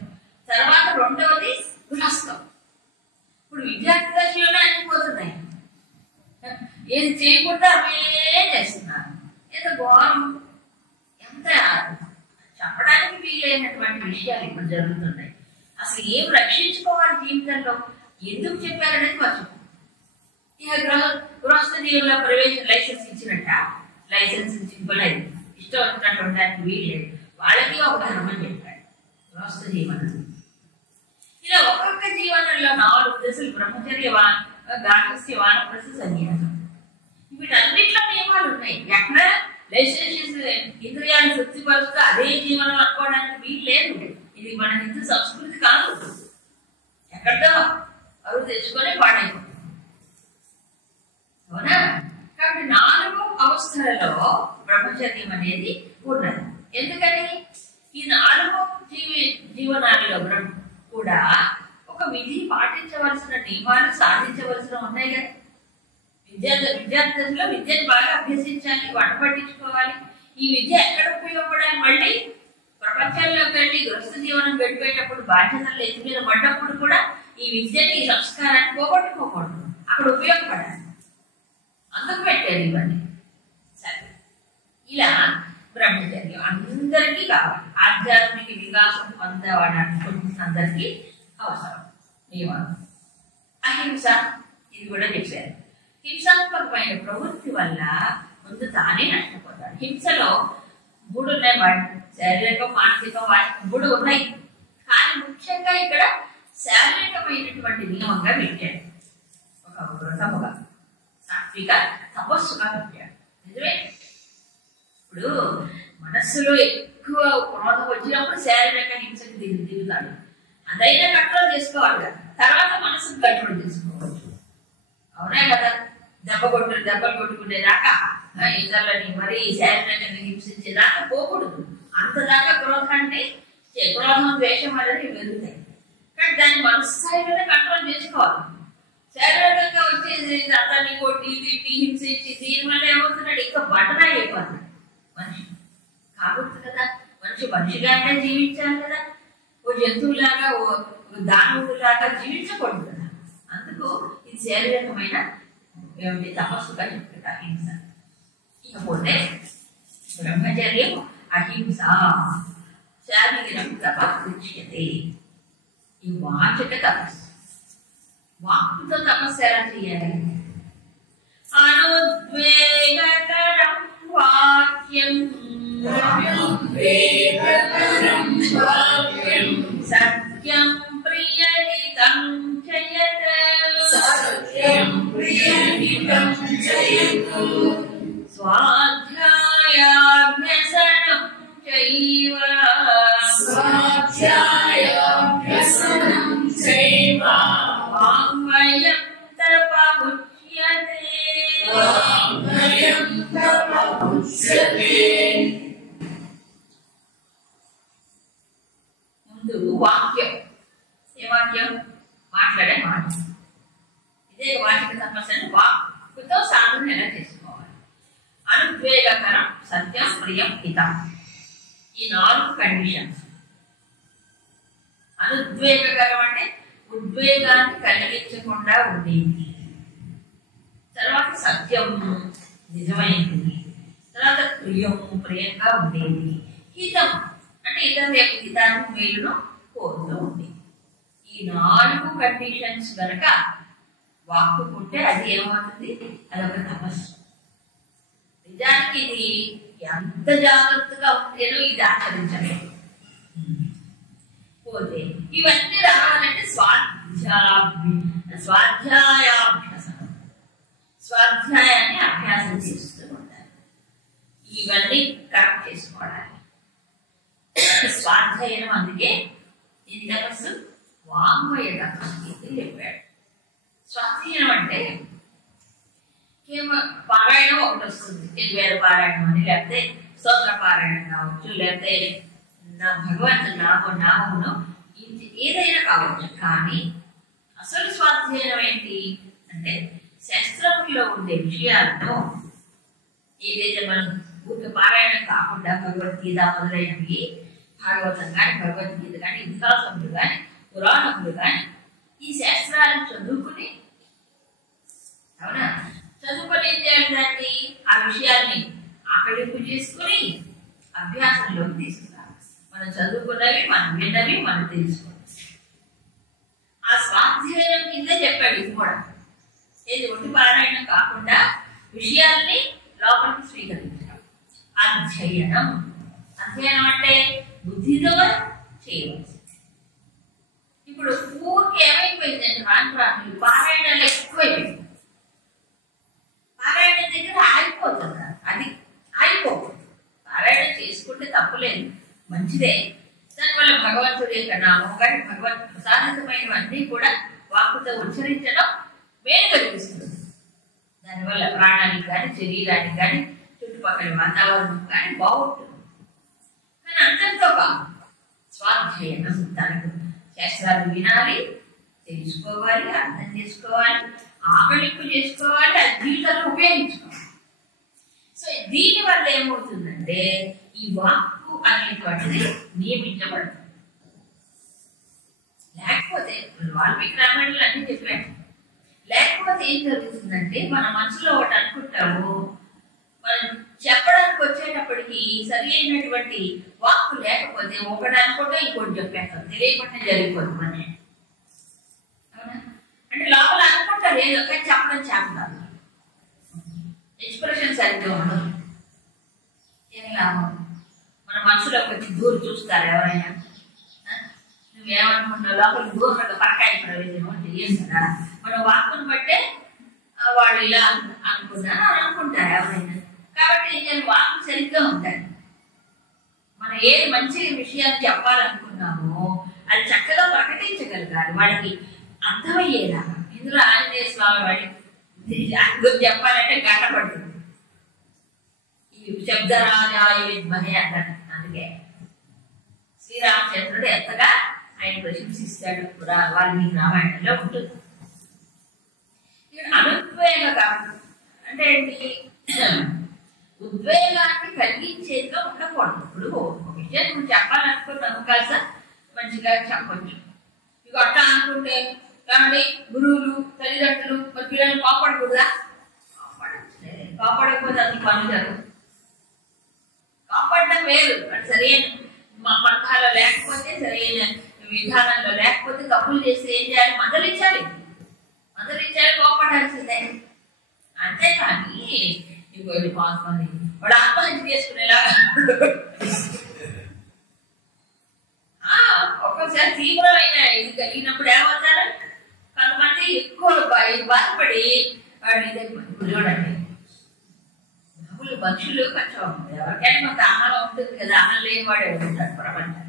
తర్వాత రెండవది గృహస్థం. ఇప్పుడు విద్యార్థి దశలోనే అనిపోతున్నాయి, ఏది చేయకుండా అవే చేస్తున్నారు. ఎంత ఘోరం, ఎంత చెప్పడానికి వీలైనటువంటి విషయాలు ఇప్పుడు జరుగుతున్నాయి. అసలు ఏం రక్షించుకోవాలి జీవితంలో, ఎందుకు చెప్పారనేది మర్చిపో. ఇక గృహస్థ జీవుల ప్రవేశం లైసెన్స్ ఇచ్చినట్ట, లైసెన్స్ ఇవ్వలేదు, ఇష్టం వచ్చినట్టు ఉండడానికి వీల్లేదు. వాళ్ళకి ఒక ధర్మం చెప్పాడు గృహస్థ జీవనం. ఇలా ఒక్కొక్క జీవనంలో 4 దశలు: బ్రహ్మచర్య, గార్హస్థ్య, వానప్రస్థ, సన్యాసం. వీటన్నిట్లో నియమాలు ఉన్నాయి. ఎక్కడ లైసెన్స్ ఇంద్రియాన్ని తృప్తిపరుస్తూ అదే జీవనం అనుకోవడానికి వీలు లేదు. ఇది మన హిందూ సంస్కృతి కాదు. ఎక్కడితో అరువు తెచ్చుకొని పాడైపోతుంది. అవునా? కాబట్టి 4 అవస్థలలో బ్రహ్మచర్యం అనేది ఉన్నది. ఎందుకని? ఈ 4 జీవనాల్లో కూడా ఒక విధి పాటించవలసిన నియమాలు సాధించవలసిన ఉన్నాయి కదా. విద్యార్థి దశలో విద్యను బాగా అభ్యసించాలి, వంట పట్టించుకోవాలి. ఈ విద్య ఎక్కడ ఉపయోగపడాలి? మళ్ళీ ప్రపంచంలోకి వెళ్ళి గృహస్థ జీవనం గడిపేటప్పుడు బాధ్యతలు ఎత్తి మీద పడ్డప్పుడు కూడా ఈ విద్యని, ఈ సంస్కారాన్ని పోగొట్టుకోకూడదు, అక్కడ ఉపయోగపడాలి. అందుకు పెట్టారు ఇవన్నీ. సరే, ఇలా బ్రహ్మచర్యం అందరికీ కావాలి. ఆధ్యాత్మిక వికాసం పొందేవాడానికి అందరికీ అవసరం. నియమాలు. అహింస, ఇది కూడా చెప్పారు. హింసాత్మకమైన ప్రవృత్తి వల్ల ముందు తానే నష్టపోతాడు. హింసలో 3 ఉన్నాయి: శారీరకం, మానసికం, వాచికం 3 ఉన్నాయి. కానీ ముఖ్యంగా ఇక్కడ శారీరకమైనటువంటి నియమంగా పెట్టాడు. ఒక వ్రతముగా, సాత్విక తపస్సుగా పెట్టాడు. నిజమే. ఇప్పుడు మనస్సులో ఎక్కువ క్రోధం వచ్చినప్పుడు శారీరక హింసకి దిగుతాడు. అదైనా కంట్రోల్ చేసుకోవాలి కదా, తర్వాత మనసుకు కంట్రోల్ చేసుకోవచ్చు. అవునా కదా? దెబ్బలు కొట్టుకునేదాకా, ఇతరులని మరీ శారీరకంగా హింసించేదాకా పోకూడదు. అంతదాకా క్రోధం, ద్వేషం అనేది పెరుగుతాయి. కానీ దాన్ని మనసు స్థాయిలోనే కంట్రోల్ చేసుకోవాలి. శారీరకంగా వచ్చేది అందరినీ కొట్టి తిట్టి హింసించి దీనివల్ల ఏమవుతున్నాడు? ఇంకా బటనా అయిపోతుంది మనిషి. కాకూడదు కదా. మనిషిగానే జీవించాలి కదా. ఓ జంతువులాగా, ఓ దానవులాగా జీవించకూడదు కదా. అందుకు ఇది శారీరకమైన తపస్సుగా చెప్తాడు అహింస. ఇకపోతే బ్రహ్మచర్యం, అహింస, శారీరం తపస్సుచ్యతే. ఈ వాచక తపస్సు, వాక్కుతో తపస్సు ఎలా చేయాలి? అనుద్వేగకరం వాక్యం సత్యం ప్రియహితం చయత్ స్వాధ్యాయాభ్యసనం చైవ వాంగ్మయం తపముచ్యతే. ముందు వాక్యం. ఏ వాక్యం? మాట్లాడే మాట. ఇదే వాచిక తపస్సు అని వాక్కుతో సాధన ఎలా చేసుకోవాలి? అనుద్వేగకరం, సత్యం, ప్రియం, హితం. ఈ 4 కండిషన్స్. అనుద్వేగకరం అంటే ఉద్వేగాన్ని కలిగించకుండా ఉండేది. తర్వాత సత్యం, నిజమైనది. తర్వాత ప్రియంగా ఉండేది. హితం అంటే ఇతరుల యొక్క హితాన్ని, మేలును కోరుతూ ఉండేది. ఈ 4 కండిషన్స్ కనుక వాక్కుకుంటే అది ఏమవుతుంది? అదొక తపస్సు. నిజానికి ఇది ఎంత జాగ్రత్తగా ఉంటేనో ఇది ఆచరించలేదు. పోతే ఇవన్నీ రావాలంటే స్వాధ్యాయాభ్యాసనం. స్వాధ్యాయాన్ని అభ్యాసం చేస్తూ ఉండాలి. ఇవన్నీ కరెక్ట్ చేసుకోవడానికి స్వాధ్యాయం. అందుకే ఇది తపస్సు వాంగ్మయ తపస్సు చెప్పాడు. స్వాధ్యాయం అంటే పారాయణం ఒకటి వస్తుంది, వేద పారాయణం అని, లేకపోతే స్తోత్ర పారాయణం కావచ్చు, లేకపోతే భగవంతుని నామమును ఏదైనా కావచ్చు. కానీ అసలు స్వాధ్యాయం ఏంటి అంటే శాస్త్రములో ఉండే విషయాలను ఏదైతే మనం ఊరికి పారాయణం కాకుండా భగవద్గీత మొదలైనవి, భాగవతం కానీ భగవద్గీత కానీ ఇతిహాసములు కానీ పురాణములు కానీ ఈ శాస్త్రాలను చదువుకుని, అవునా, చదువుకొని ఏం చేయాలి, దాన్ని ఆ విషయాల్ని ఆకలింపు చేసుకుని అభ్యాసంలోకి తీసుకురావాలి. మనం చదువుకున్నవి, మనం విన్నవి మనం తెలుసుకోవాలి. ఆ స్వాధ్యాయం కింద చెప్పాడు ఇది కూడా. ఏది ఒట్టి పారాయణం కాకుండా విషయాల్ని లోపలికి స్వీకరించాలి. అధ్యయనం. అధ్యయనం అంటే బుద్ధితో చేయవచ్చు. ఇప్పుడు ఊరికి ఏమైపోయిందంటే రాను పారాయణాలు ఎక్కువైపోయింది. పారాయణం దగ్గర ఆగిపోతుంది. అది ఆగిపోతుంది. పారాయణం చేసుకుంటే తప్పులేదు, మంచిదే. దానివల్ల భగవంతుడి యొక్క నామం కానీ భగవత్ ప్రసాదితమైనవన్నీ కూడా వాక్కుతో ఉచ్చరించడం మేలు కలిగిస్తుంది. దానివల్ల ప్రాణానికి కానీ శరీరానికి కానీ చుట్టుపక్కల వాతావరణం కానీ బాగుంటుంది. కానీ అంతటితో కాదు, స్వాధ్యయనం. తనకు శాస్త్రాలు వినాలి, తెలుసుకోవాలి, అర్థం చేసుకోవాలి, ఆకలింపు చేసుకోవాలి, అది జీవితంలో ఉపయోగించుకోవాలి. సో దీనివల్ల ఏమవుతుందంటే ఈ వాక్కు అనేటువంటిది నియమించబడుతుంది. లేకపోతే వాల్మీకి రామాయణంలో అన్ని చెప్పాను. లేకపోతే ఏం జరుగుతుందంటే మన మనసులో ఒకటి అనుకుంటాము, మనం చెప్పడానికి వచ్చేటప్పటికి సరి అయినటువంటి వాక్కు లేకపోతే ఒకటి అనుకుంటే ఇంకోటి చెప్పేస్తాం, తెలియకుండా జరిగిపోతుంది అని. అవునా? అంటే లోపల అనుకుంటారు ఏదో, కానీ చెప్పడం చేస్తారు. ఎక్స్ప్రెషన్ సరిగ్గా ఉండదు. ఏం లాభం? మన మనసులోకి వచ్చి దూరం చూస్తారు ఎవరైనా. నువ్వేమనుకుంటావు, లోపల దూరంగా పక్కాయి ప్రవేశం అంటే ఏం కదా. మన వాక్కును బట్టే వాళ్ళు ఇలా అనుకున్నారు అనుకుంటారు ఎవరైనా. కాబట్టి ఏం చేయాలి, వాక్కు సరిగ్గా ఉంటాయి. మనం ఏది మంచి విషయాన్ని చెప్పాలనుకున్నామో అది చక్కగా ప్రకటించగలగాలి, వాళ్ళకి అర్థమయ్యేలాగా. ఇందులో ఆంజనేయ స్వామి వాడి గురించి చెప్పాలంటే గంట పడుతుంది. ఈ శబ్దరాజాయ విద్మహే అంటారు. అందుకే శ్రీరామచంద్రుడు ఎంతగా ఆయన ప్రశంసిస్తాడు వాల్మీకి రామాయణంలో ఉంటుంది. అనుద్వేగ అంటే ఏంటి, ఉద్వేగాన్ని కలిగించేదిగా ఉండకూడదు. ఇప్పుడు ఒక విషయం నువ్వు చెప్పాలనుకున్నావు కాస్త మంచిగా చెప్పచ్చు. ఇక అట్లా అనుకుంటే కాబట్టి గురువులు తల్లిదండ్రులు మరి పిల్లల్ని కాపాడకూడదా? కాపాడకపోతే అది పనులు జరుగు. కాపాడడం వేరు, అంటే సరైన మా పంథాలో లేకపోతే, సరైన విధానంలో లేకపోతే, తప్పులు చేస్తే ఏం చేయాలి, మందలించాలి, కోపడాల్సిందే. అంతేకాని ఇంకోటి పాల్గొని వాడు ఆత్మహత్య చేసుకునేలాగా ఒక్కొక్కసారి తీవ్రమైన ఇది కలిగినప్పుడు ఏమవుతారు, కొంతమంది ఎక్కువ బాధపడి వాడు ఇదే చూడండి. మామూలు మనుషులు కొంచెం ఎవరికైనా కొంత అన్నం ఉంటుంది కదా, అన్నం లేని వాడు ఉంటాడు ప్రపంచం,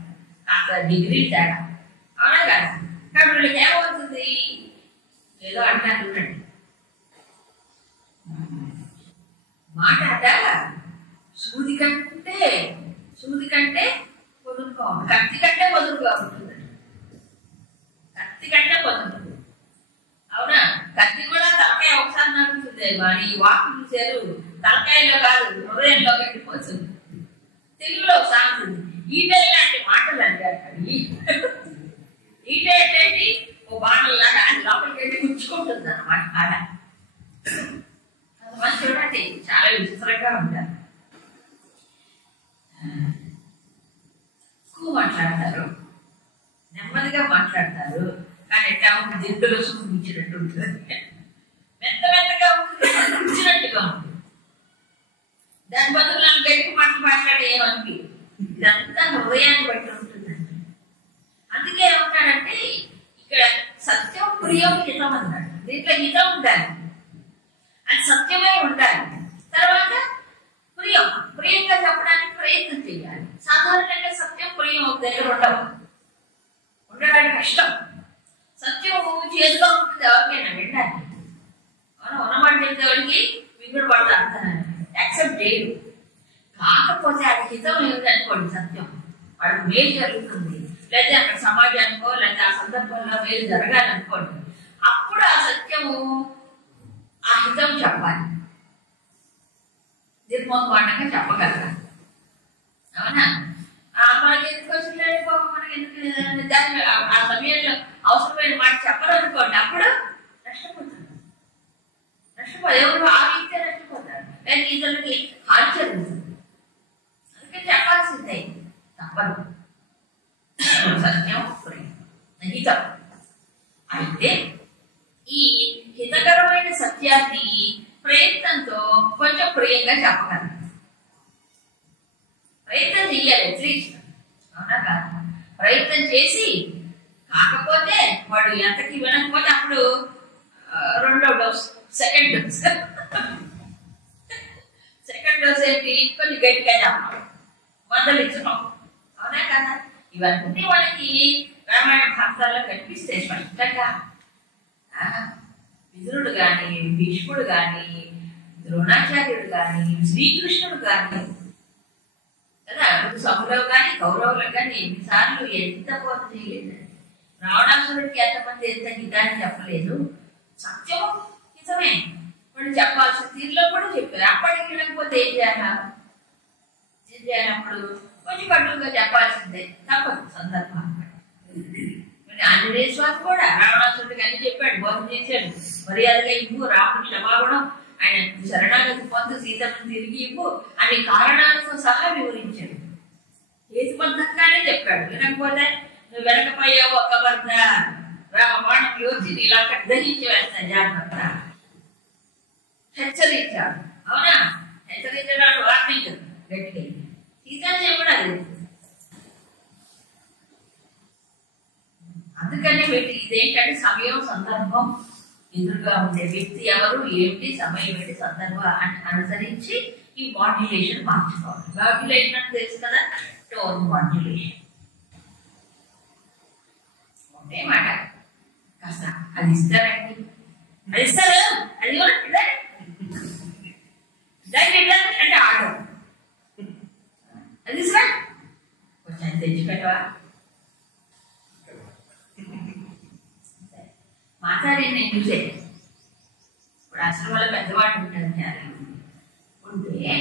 కాస్త డిగ్రీ తేడా, అవునా కదా. కానీ వీళ్ళకి ఏమవుతుంది, ఏదో అంటారు చూడండి, మాట అట సూది కంటే పొదురుగా ఉంటుంది, కత్తి కంటే పొదురుగా ఉంటుంది, అవునా. కత్తి కూడా తలకాయ ఒకసారి నడుపుతుంది, మరి వాకు చూశారు తలకాయలో కాదు హృదయంలో కట్టిపోతుంది. తెలుగులో సాగుతుంది ఈటే లాంటి మాటలు అంటారు. ఈటే ఏంటి, ఓ బాణల్లాగా లోపలికి వెళ్ళి గుచ్చుకుంటుంది అన్నమాట. ఆడ కొంతమంది చూడండి చాలా విచిత్రంగా ఉంటారు, ఎక్కువ మాట్లాడతారు, నెమ్మదిగా మాట్లాడతారు, కానీ ఎట్లా ఉంటుంది, దిండులో చూపించినట్టు ఉంటుంది, మెత్తగా ఉంటుంది, ఇచ్చినట్టుగా ఉంటుంది. దాని బదులు నన్ను గట్టిగా మాట్లాడే ఏమనిపి, ఇదంతా హృదయాన్ని బట్టి ఉంటుందండి. అందుకే ఏమంటాడంటే ఇక్కడ సత్యం ప్రియం హితం అన్నాడు. దీంట్లో హితం ఉండాలి. అది సత్యమై ఉండాలి. తర్వాత ప్రియంగా చెప్పడానికి ప్రయత్నం చేయాలి. సాధారణంగా సత్యం ప్రియం ఒక దగ్గర ఉండడానికి కష్టం. సత్యం చేతిలో ఉంటుంది, ఎవరికైనా వింటాను మనం ఉన్నమాట చెప్తే వాడికి విగుడు పడతాను, యాక్సెప్ట్ చేయడు. కాకపోతే అది హితం ఏమిటనుకోండి, సత్యం వాడికి మేలు జరుగుతుంది, లేకపోతే అక్కడ సమాజానికో లేకపోతే ఆ సందర్భంలో మేలు జరగాలనుకోండి, అప్పుడు ఆ సత్యము ఆ హితం చెప్పాలి, నిర్మోహమాటంగా చెప్పగలగాలి. అవునా? మనకి ఎందుకు వచ్చిందండి బాబు, మనకి ఎందుకు దాన్ని ఆ సమయంలో అవసరమైన మాట చెప్పరు అనుకోండి, అప్పుడు నష్టపోతారు. ఎవరు ఆ వ్యక్తే నష్టపోతారు, లేదా ఇతరులకి హాని జరుగుతుంది. అందుకని చెప్పాల్సిందే, తప్పదు. సత్యం హితం. అయితే ఈ హితకరమైన సత్యాన్ని ప్రయత్నంతో కొంచెం ప్రియంగా చెప్పగలరు. ప్రయత్నం చెయ్యాలి అట్లీస్ట్. అవునా కాదు? ప్రయత్నం చేసి కాకపోతే వాడు ఎంతకి వినకపోతే అప్పుడు రెండో డోస్, సెకండ్ డోస్ ఏంటి, కొంచెం గట్టిగా చెప్పడం, మందలించడం. అవునా కదా? ఇవన్నీ వాళ్ళకి రామాయణ భారతాల్లో కనిపిస్తే స్పష్టంగా. విదురుడు గాని, భీష్ముడు గాని, ద్రోణాచార్యుడు గాని, శ్రీకృష్ణుడు గాని కదా, సభలో కానీ కౌరవులకు కానీ ఎన్నిసార్లు ఎంత బోధ చేయలేదండి. రావణాసురుడికి ఎంతమంది ఎంత హితాన్ని చెప్పలేదు. సత్యం హితమే, వాడు చెప్పాల్సిన తీరులో కూడా చెప్పారు. అప్పటికి లేకపోతే ఏం చేయాలి అప్పుడు కొంచెం కట్టుగా చెప్పాల్సిందే, తప్పదు సందర్భం. ఆంజనేయ స్వామి కూడా రావణాసురుడికి అన్ని చెప్పాడు, బోధ చేశాడు. మర్యాదగా ఇవ్వు, రాముడు క్షమాపణం, ఆయన శరణాగతి పొందు, సీతమ్మను తిరిగి ఇవ్వు అనే కారణాలతో సహా వివరించాడు. హేతుబద్ధంగానే చెప్పాడు. వినకపోతే నువ్వు వెనకపోయావు ఒక్క భర్త రామబాణం యోచి ఇలా దహించి వేస్తా, జాగ్రత్త హెచ్చరించాడు. అవునా? హెచ్చరించడాడు, వార్నింగ్ గట్టిగా. సీతాదేవి కూడా అది. అందుకని ఇదేంటంటే సమయం సందర్భం, ఎదురుగా ఉండే వ్యక్తి ఎవరు, ఏమిటి, సమయం ఏంటి, సందర్భాన్ని అనుసరించి ఈ మాడ్యులేషన్ మార్చుకోవాలి. మాడ్యులేషన్ అంటే తెలుసు కదా, టోన్ మాడ్యులేషన్. ఒకటే మాట కాస్త అది ఇస్తారండి, అది ఇస్తారు, అది అంటే ఆర్డర్, అది ఇస్తా కొంచెం తెచ్చిపెట్టవా. మాట్లాడి నేను చూసే ఇప్పుడు ఆశ్రమంలో పెద్దవాడు ఉంటారు, ఉంటే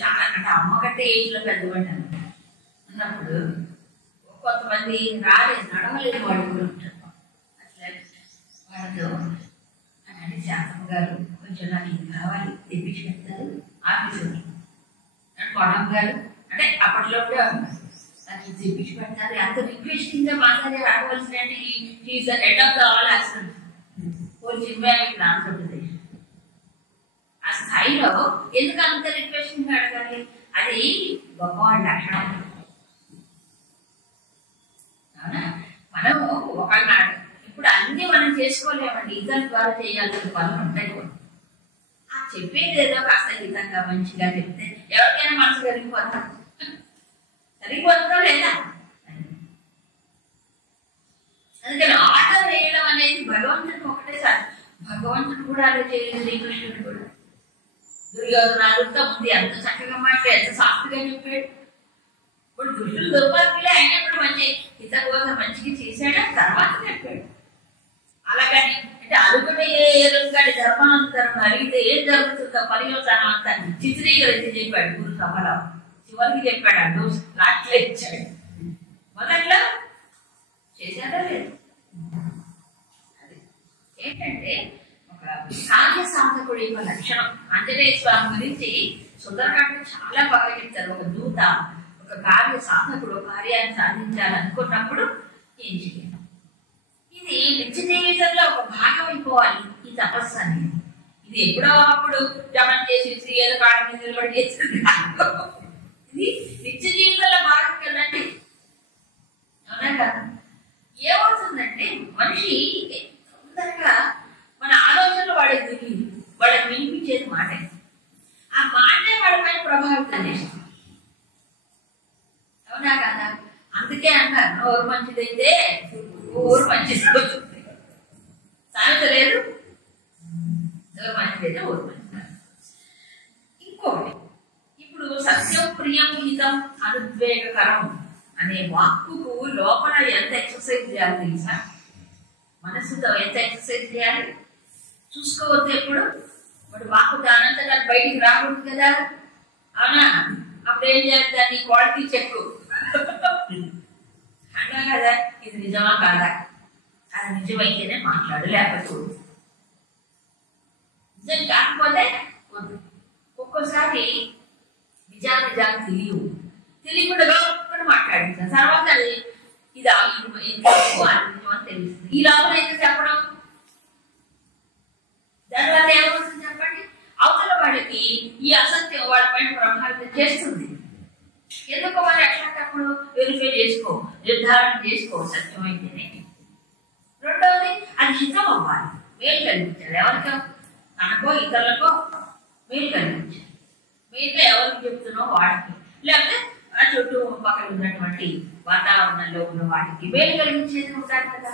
చాలా అంటే అమ్మ కంటే ఏజ్లో పెద్దవాడు అన్నప్పుడు కొంతమంది రాలేదు, నడవలేదు వాళ్ళు కూడా ఉంటారు. అట్లా వాళ్ళతో అని శాస్త్రం గారు కొంచెం నాకు ఇది కావాలి తెప్పించి పెడతారు, ఆఫీసర్ కొడం గారు అంటే అప్పట్లో కూడా నాకు తెప్పించి పెడతారు. అంత రిక్వెస్టింగ్ గా మాట్లాడే రావలసిన head of the all ashram జిమ్మావిక్ ఆంధ్రప్రదేశ్. ఆ స్థాయిలో ఎందుకు అంత రిక్వెస్టింగ్ గా అడగాలి? అది గొప్పవాడి లక్షణం. అవునా? మనము ఒకళ్ళనాడు ఇప్పుడు అన్ని మనం చేసుకోలేమండి, ఇతరుల ద్వారా చేయాల్సిన పనులు ఉంటాయి. ఆ చెప్పేది ఏదో కాస్త హితంగా మంచిగా చెప్తే ఎవరికైనా మనసు సరిపోతా లేదా? అందుకని ఆర్డర్ వేయడం అనేది భగవంతుడికి ఒకటేసారి. భగవంతుడు కూడా అలా చేయలేదు, శ్రీకృష్ణుడు కూడా. దుర్యోధనాలతో ముందు ఎంత చక్కగా మాట్లాడు, ఎంత సాఫ్ట్గా చెప్పాడు. ఇప్పుడు దుష్టులు దుర్మార్గులే అయినప్పుడు మంచి హితబోధ మంచిగా చేశాడు, తర్వాత చెప్పాడు. అలాగని అంటే అలుగుట ఏ రంగాడి ధర్మానంతరం అడిగితే ఏం జరుగుతుందో పర్యవసానం అంతా చిత్రీకరించి చెప్పాడు గురు సభలో. చివరికి చెప్పాడు, ఆ డోస్ లాట్లో ఇచ్చాడు. మొదట్లో చేశాడో లేదు. అది ఏంటంటే ఒక కార్య సాధకుడి యొక్క లక్షణం. ఆంజనేయ స్వామి గురించి సుందరకాండ చాలా బాగా చెప్తారు. ఒక దూత, ఒక కార్య సాధకుడు కార్యాన్ని సాధించాలనుకున్నప్పుడు ఏం చేయాలి? ఇది నిత్య జీవితంలో ఒక భాగం అయిపోవాలి ఈ తపస్సు అనేది. ఇది ఎప్పుడో అప్పుడు జపం చేసేసి ఏదో కాడ మీద నిలబడి చేసేది కాదు. ఇది నిత్య జీవితంలో భాగం కదండి. అవునా కదా? ఏమవుతుందంటే మనిషి తొందరగా మన ఆలోచనలు వాడికి తెలియదు, వాళ్ళకి అందుకే అంటారు నోరు మంచిదైతే ఊరు మంచిది అవుతుంది. సామెత లేదు, నోరు మంచిదైతే ఊరు మంచిది. ఇంకొకటి, ఇప్పుడు సత్యం ప్రియం హితం అనుద్వేగకరం అనే వాక్కుకు లోపల ఎంత ఎక్సర్సైజ్ చేయాలి తెలుసా? మనసుతో ఎంత ఎక్సర్సైజ్ చేయాలి చూసుకోవద్దు. ఎప్పుడు వాడు వాక్కు దానంతా దాన్ని బయటికి రాకూడదు కదా, అవునా? అప్పుడు ఏం చేయాలి? దాన్ని క్వాలిటీ చెక్ అన్నా కదా, ఇది నిజమా కాదా, అది నిజమైతేనే మాట్లాడు, లేకపోతే నిజం కాకపోతే వద్దు. ఒక్కోసారి నిజాలు తెలియకుండా గొప్పని మాట్లాడించాను, తర్వాత అది ఇది నిజమని తెలుస్తుంది. ఈ లోపల అయితే చెప్పడం దానివల్ల ఏమవుతుంది చెప్పండి? అవతల వాళ్ళకి ఈ అసత్యం వాళ్ళ పైన ప్రభావితం చేస్తుంది. ఎందుకు మరి అట్లాంటప్పుడు వెరిఫై చేసుకో, నిర్ధారణ చేసుకో సత్యం అయితేనే. రెండవది, అది హితం అవ్వాలి, మేలు కలిగించాలి. ఎవరికో తనకో ఇతరులకో మేలు కలిగించాలి. మేలుగా ఎవరికి చెప్తున్నావు వాడికి, లేకపోతే ఆ చుట్టూ పక్కన ఉన్నటువంటి వాతావరణంలో ఉన్న వాటికి మేలు కలిగించేది ఉంటారు కదా.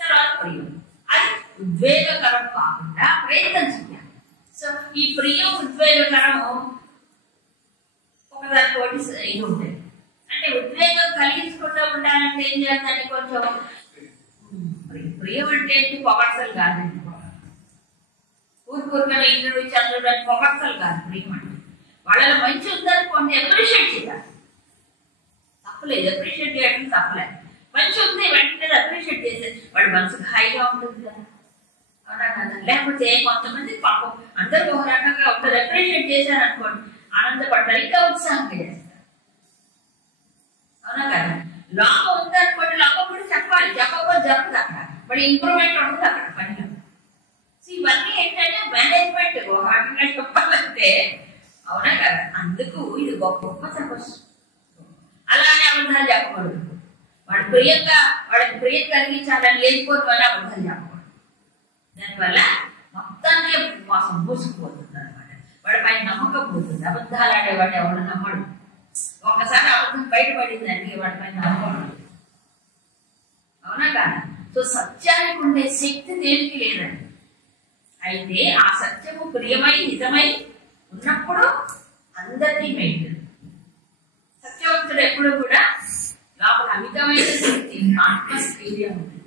తర్వాత ప్రియం, అది ఉద్వేగకరం కాకుండా ప్రయత్నం చేయాలి. సో ఈ ప్రియం ఉద్వేగకరం ఒకదానితోటి ఇది ఉంటుంది. అంటే ఉద్వేగం కలిగించకుండా ఉండాలంటే ఏం చేయాలి? కొంచెం ప్రియం అంటే పొగడ్తలు కాదండి, ఊరుకూరుగా ఇంద్రుడు చంద్రుడు అని పొగడ్తలు కాదు. ప్రియం అంటే వాళ్ళలో మంచి ఉందనుకోండి అప్రిషియేట్ చేయాలి, తప్పలేదు. అప్రిషియేట్ చేయడం తప్పలేదు. మంచి ఉంది వెంటనే అప్రిషియేట్ చేసేది వాడు మనసుకు హాయిగా ఉంటుంది కదా, అవునా కదా? లేకపోతే కొంతమంది పాపం అందరూ ఒక రకంగా ఉంటుంది, అప్రిషియేట్ చేశారు అనుకోండి ఆనందపడతారు, ఇంకా ఉత్సాహంగా చేస్తారు, అవునా కదా? లోపం ఉందనుకోండి, లోపం కూడా చెప్పాలి, చెప్పకపోతే జరగదు అక్కడ, మరి ఇంప్రూవ్మెంట్ ఉంటుంది అక్కడ పనిలో. ఇవన్నీ ఏంటంటే మేనేజ్మెంట్ ఒక రకంగా చెప్పాలంటే, అవునా కదా? అందుకు ఇది గొప్ప తపస్సు. అలానే అబద్ధాలు చెప్పకూడదు. వాళ్ళకి ప్రియం కలిగించాలని లేకపోతే వల్ల అబద్ధాలు చెప్పకూడదు. దానివల్ల మొత్తానికి మోసం మూసుకుపోతుంది అనమాట. వాడి పైన నమ్మకం పోతుంది. అబద్ధాలు ఆడేవాడు ఎవరు నమ్మడు. ఒక్కసారి అబద్ధం బయటపడిందండి వాడి పైన నమ్మకం, అవునా కదా? సో సత్యానికి ఉండే శక్తి దేనికి లేదండి. అయితే ఆ సత్యము ప్రియమై హితమై ఉన్నప్పుడు అందరినీ మెయింటైన్. సత్యవంతుడు ఎప్పుడు కూడా లోపల అమితమైన శక్తి, ఆత్మస్థైర్యం ఉంటుంది.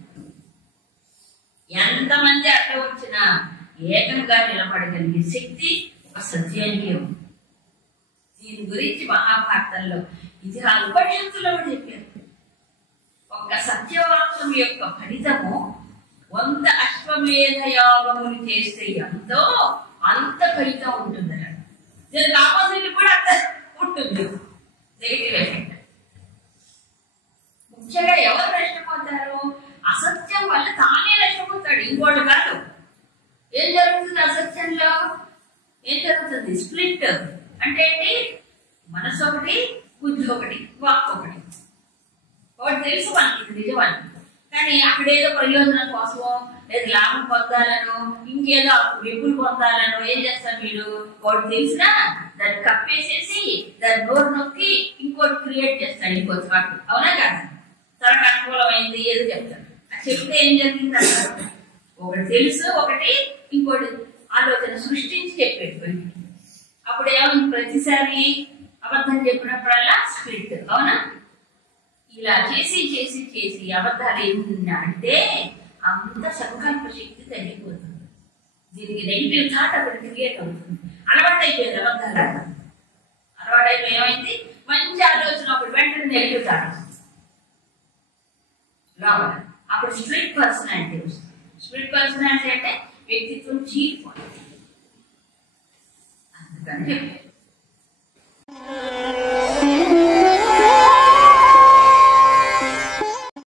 ఎంతమంది అట్ట వచ్చినా ఏకంగా నిలబడగలిగే శక్తి ఒక సత్యానికి ఉంది. దీని గురించి మహాభారతంలో ఇతిహాస ఉపనిషత్తులో చెప్పారు. ఒక సత్యవాక్యం యొక్క ఫలితము 100 అశ్వమేధ యాగములు చేస్తే ఎంతో అంత ఫలితం ఉంటుందట. దీనికి ఆపోజిట్ కూడా అంత ఉంటుంది. ముఖ్యంగా ఎవరు నష్టపోతారు? అసత్యం వల్ల తానే నష్టపోతాడు, ఇంకోటి కాదు. ఏం జరుగుతుంది అసత్యంలో? ఏం జరుగుతుంది? స్ప్లిట్ అంటే ఏంటి? మనసు ఒకటి, బుద్ధి ఒకటి, వాక్ ఒకటి. ఒకటి తెలుసు మనకి ఇది నిజమని, కానీ అక్కడేదో ప్రయోజనం కోసమో లేదా లాభం పొందాలను ఇంకేదో విప్పులు పొందాలను ఏం చేస్తారు మీరు? ఒకటి తెలిసినా దాన్ని కప్పేసేసి దాన్ని నోరు నొక్కి ఇంకోటి క్రియేట్ చేస్తాడు, ఇంకో చాటు, అవునా కదా? తనకు అనుకూలమైంది ఏదో చెప్తాడు. అది చెప్తే ఏం జరిగింది అంటారు? ఒకటి తెలుసు, ఒకటి ఇంకోటి ఆలోచన సృష్టించి చెప్పాడు. అప్పుడు ఏమైంది? ప్రతిసారి అబద్ధం చెప్పినప్పుడల్లా స్ప్లిట్, అవునా? ఇలా చేసి చేసి చేసి అబద్ధాలు ఏమున్నా అంటే అంత సంకల్ప శక్తి తగ్గిపోతుంది. దీనికి నెగిటివ్ థాట్ అక్కడ క్రియేట్ అవుతుంది. అలవాటు అయిపోయింది అబద్ధాలు. అలవాటు అయిపోయి ఏమైంది? మంచి ఆలోచన ఒకటి వెంటనే నెగిటివ్ థాట్ వస్తుంది లోపల. అప్పుడు స్ప్లిట్ పర్సనాలిటీ వస్తుంది. స్ప్లిట్ పర్సనాలిటీ అంటే వ్యక్తిత్వం చీలిపోతుంది. అందుకని చెప్పారు.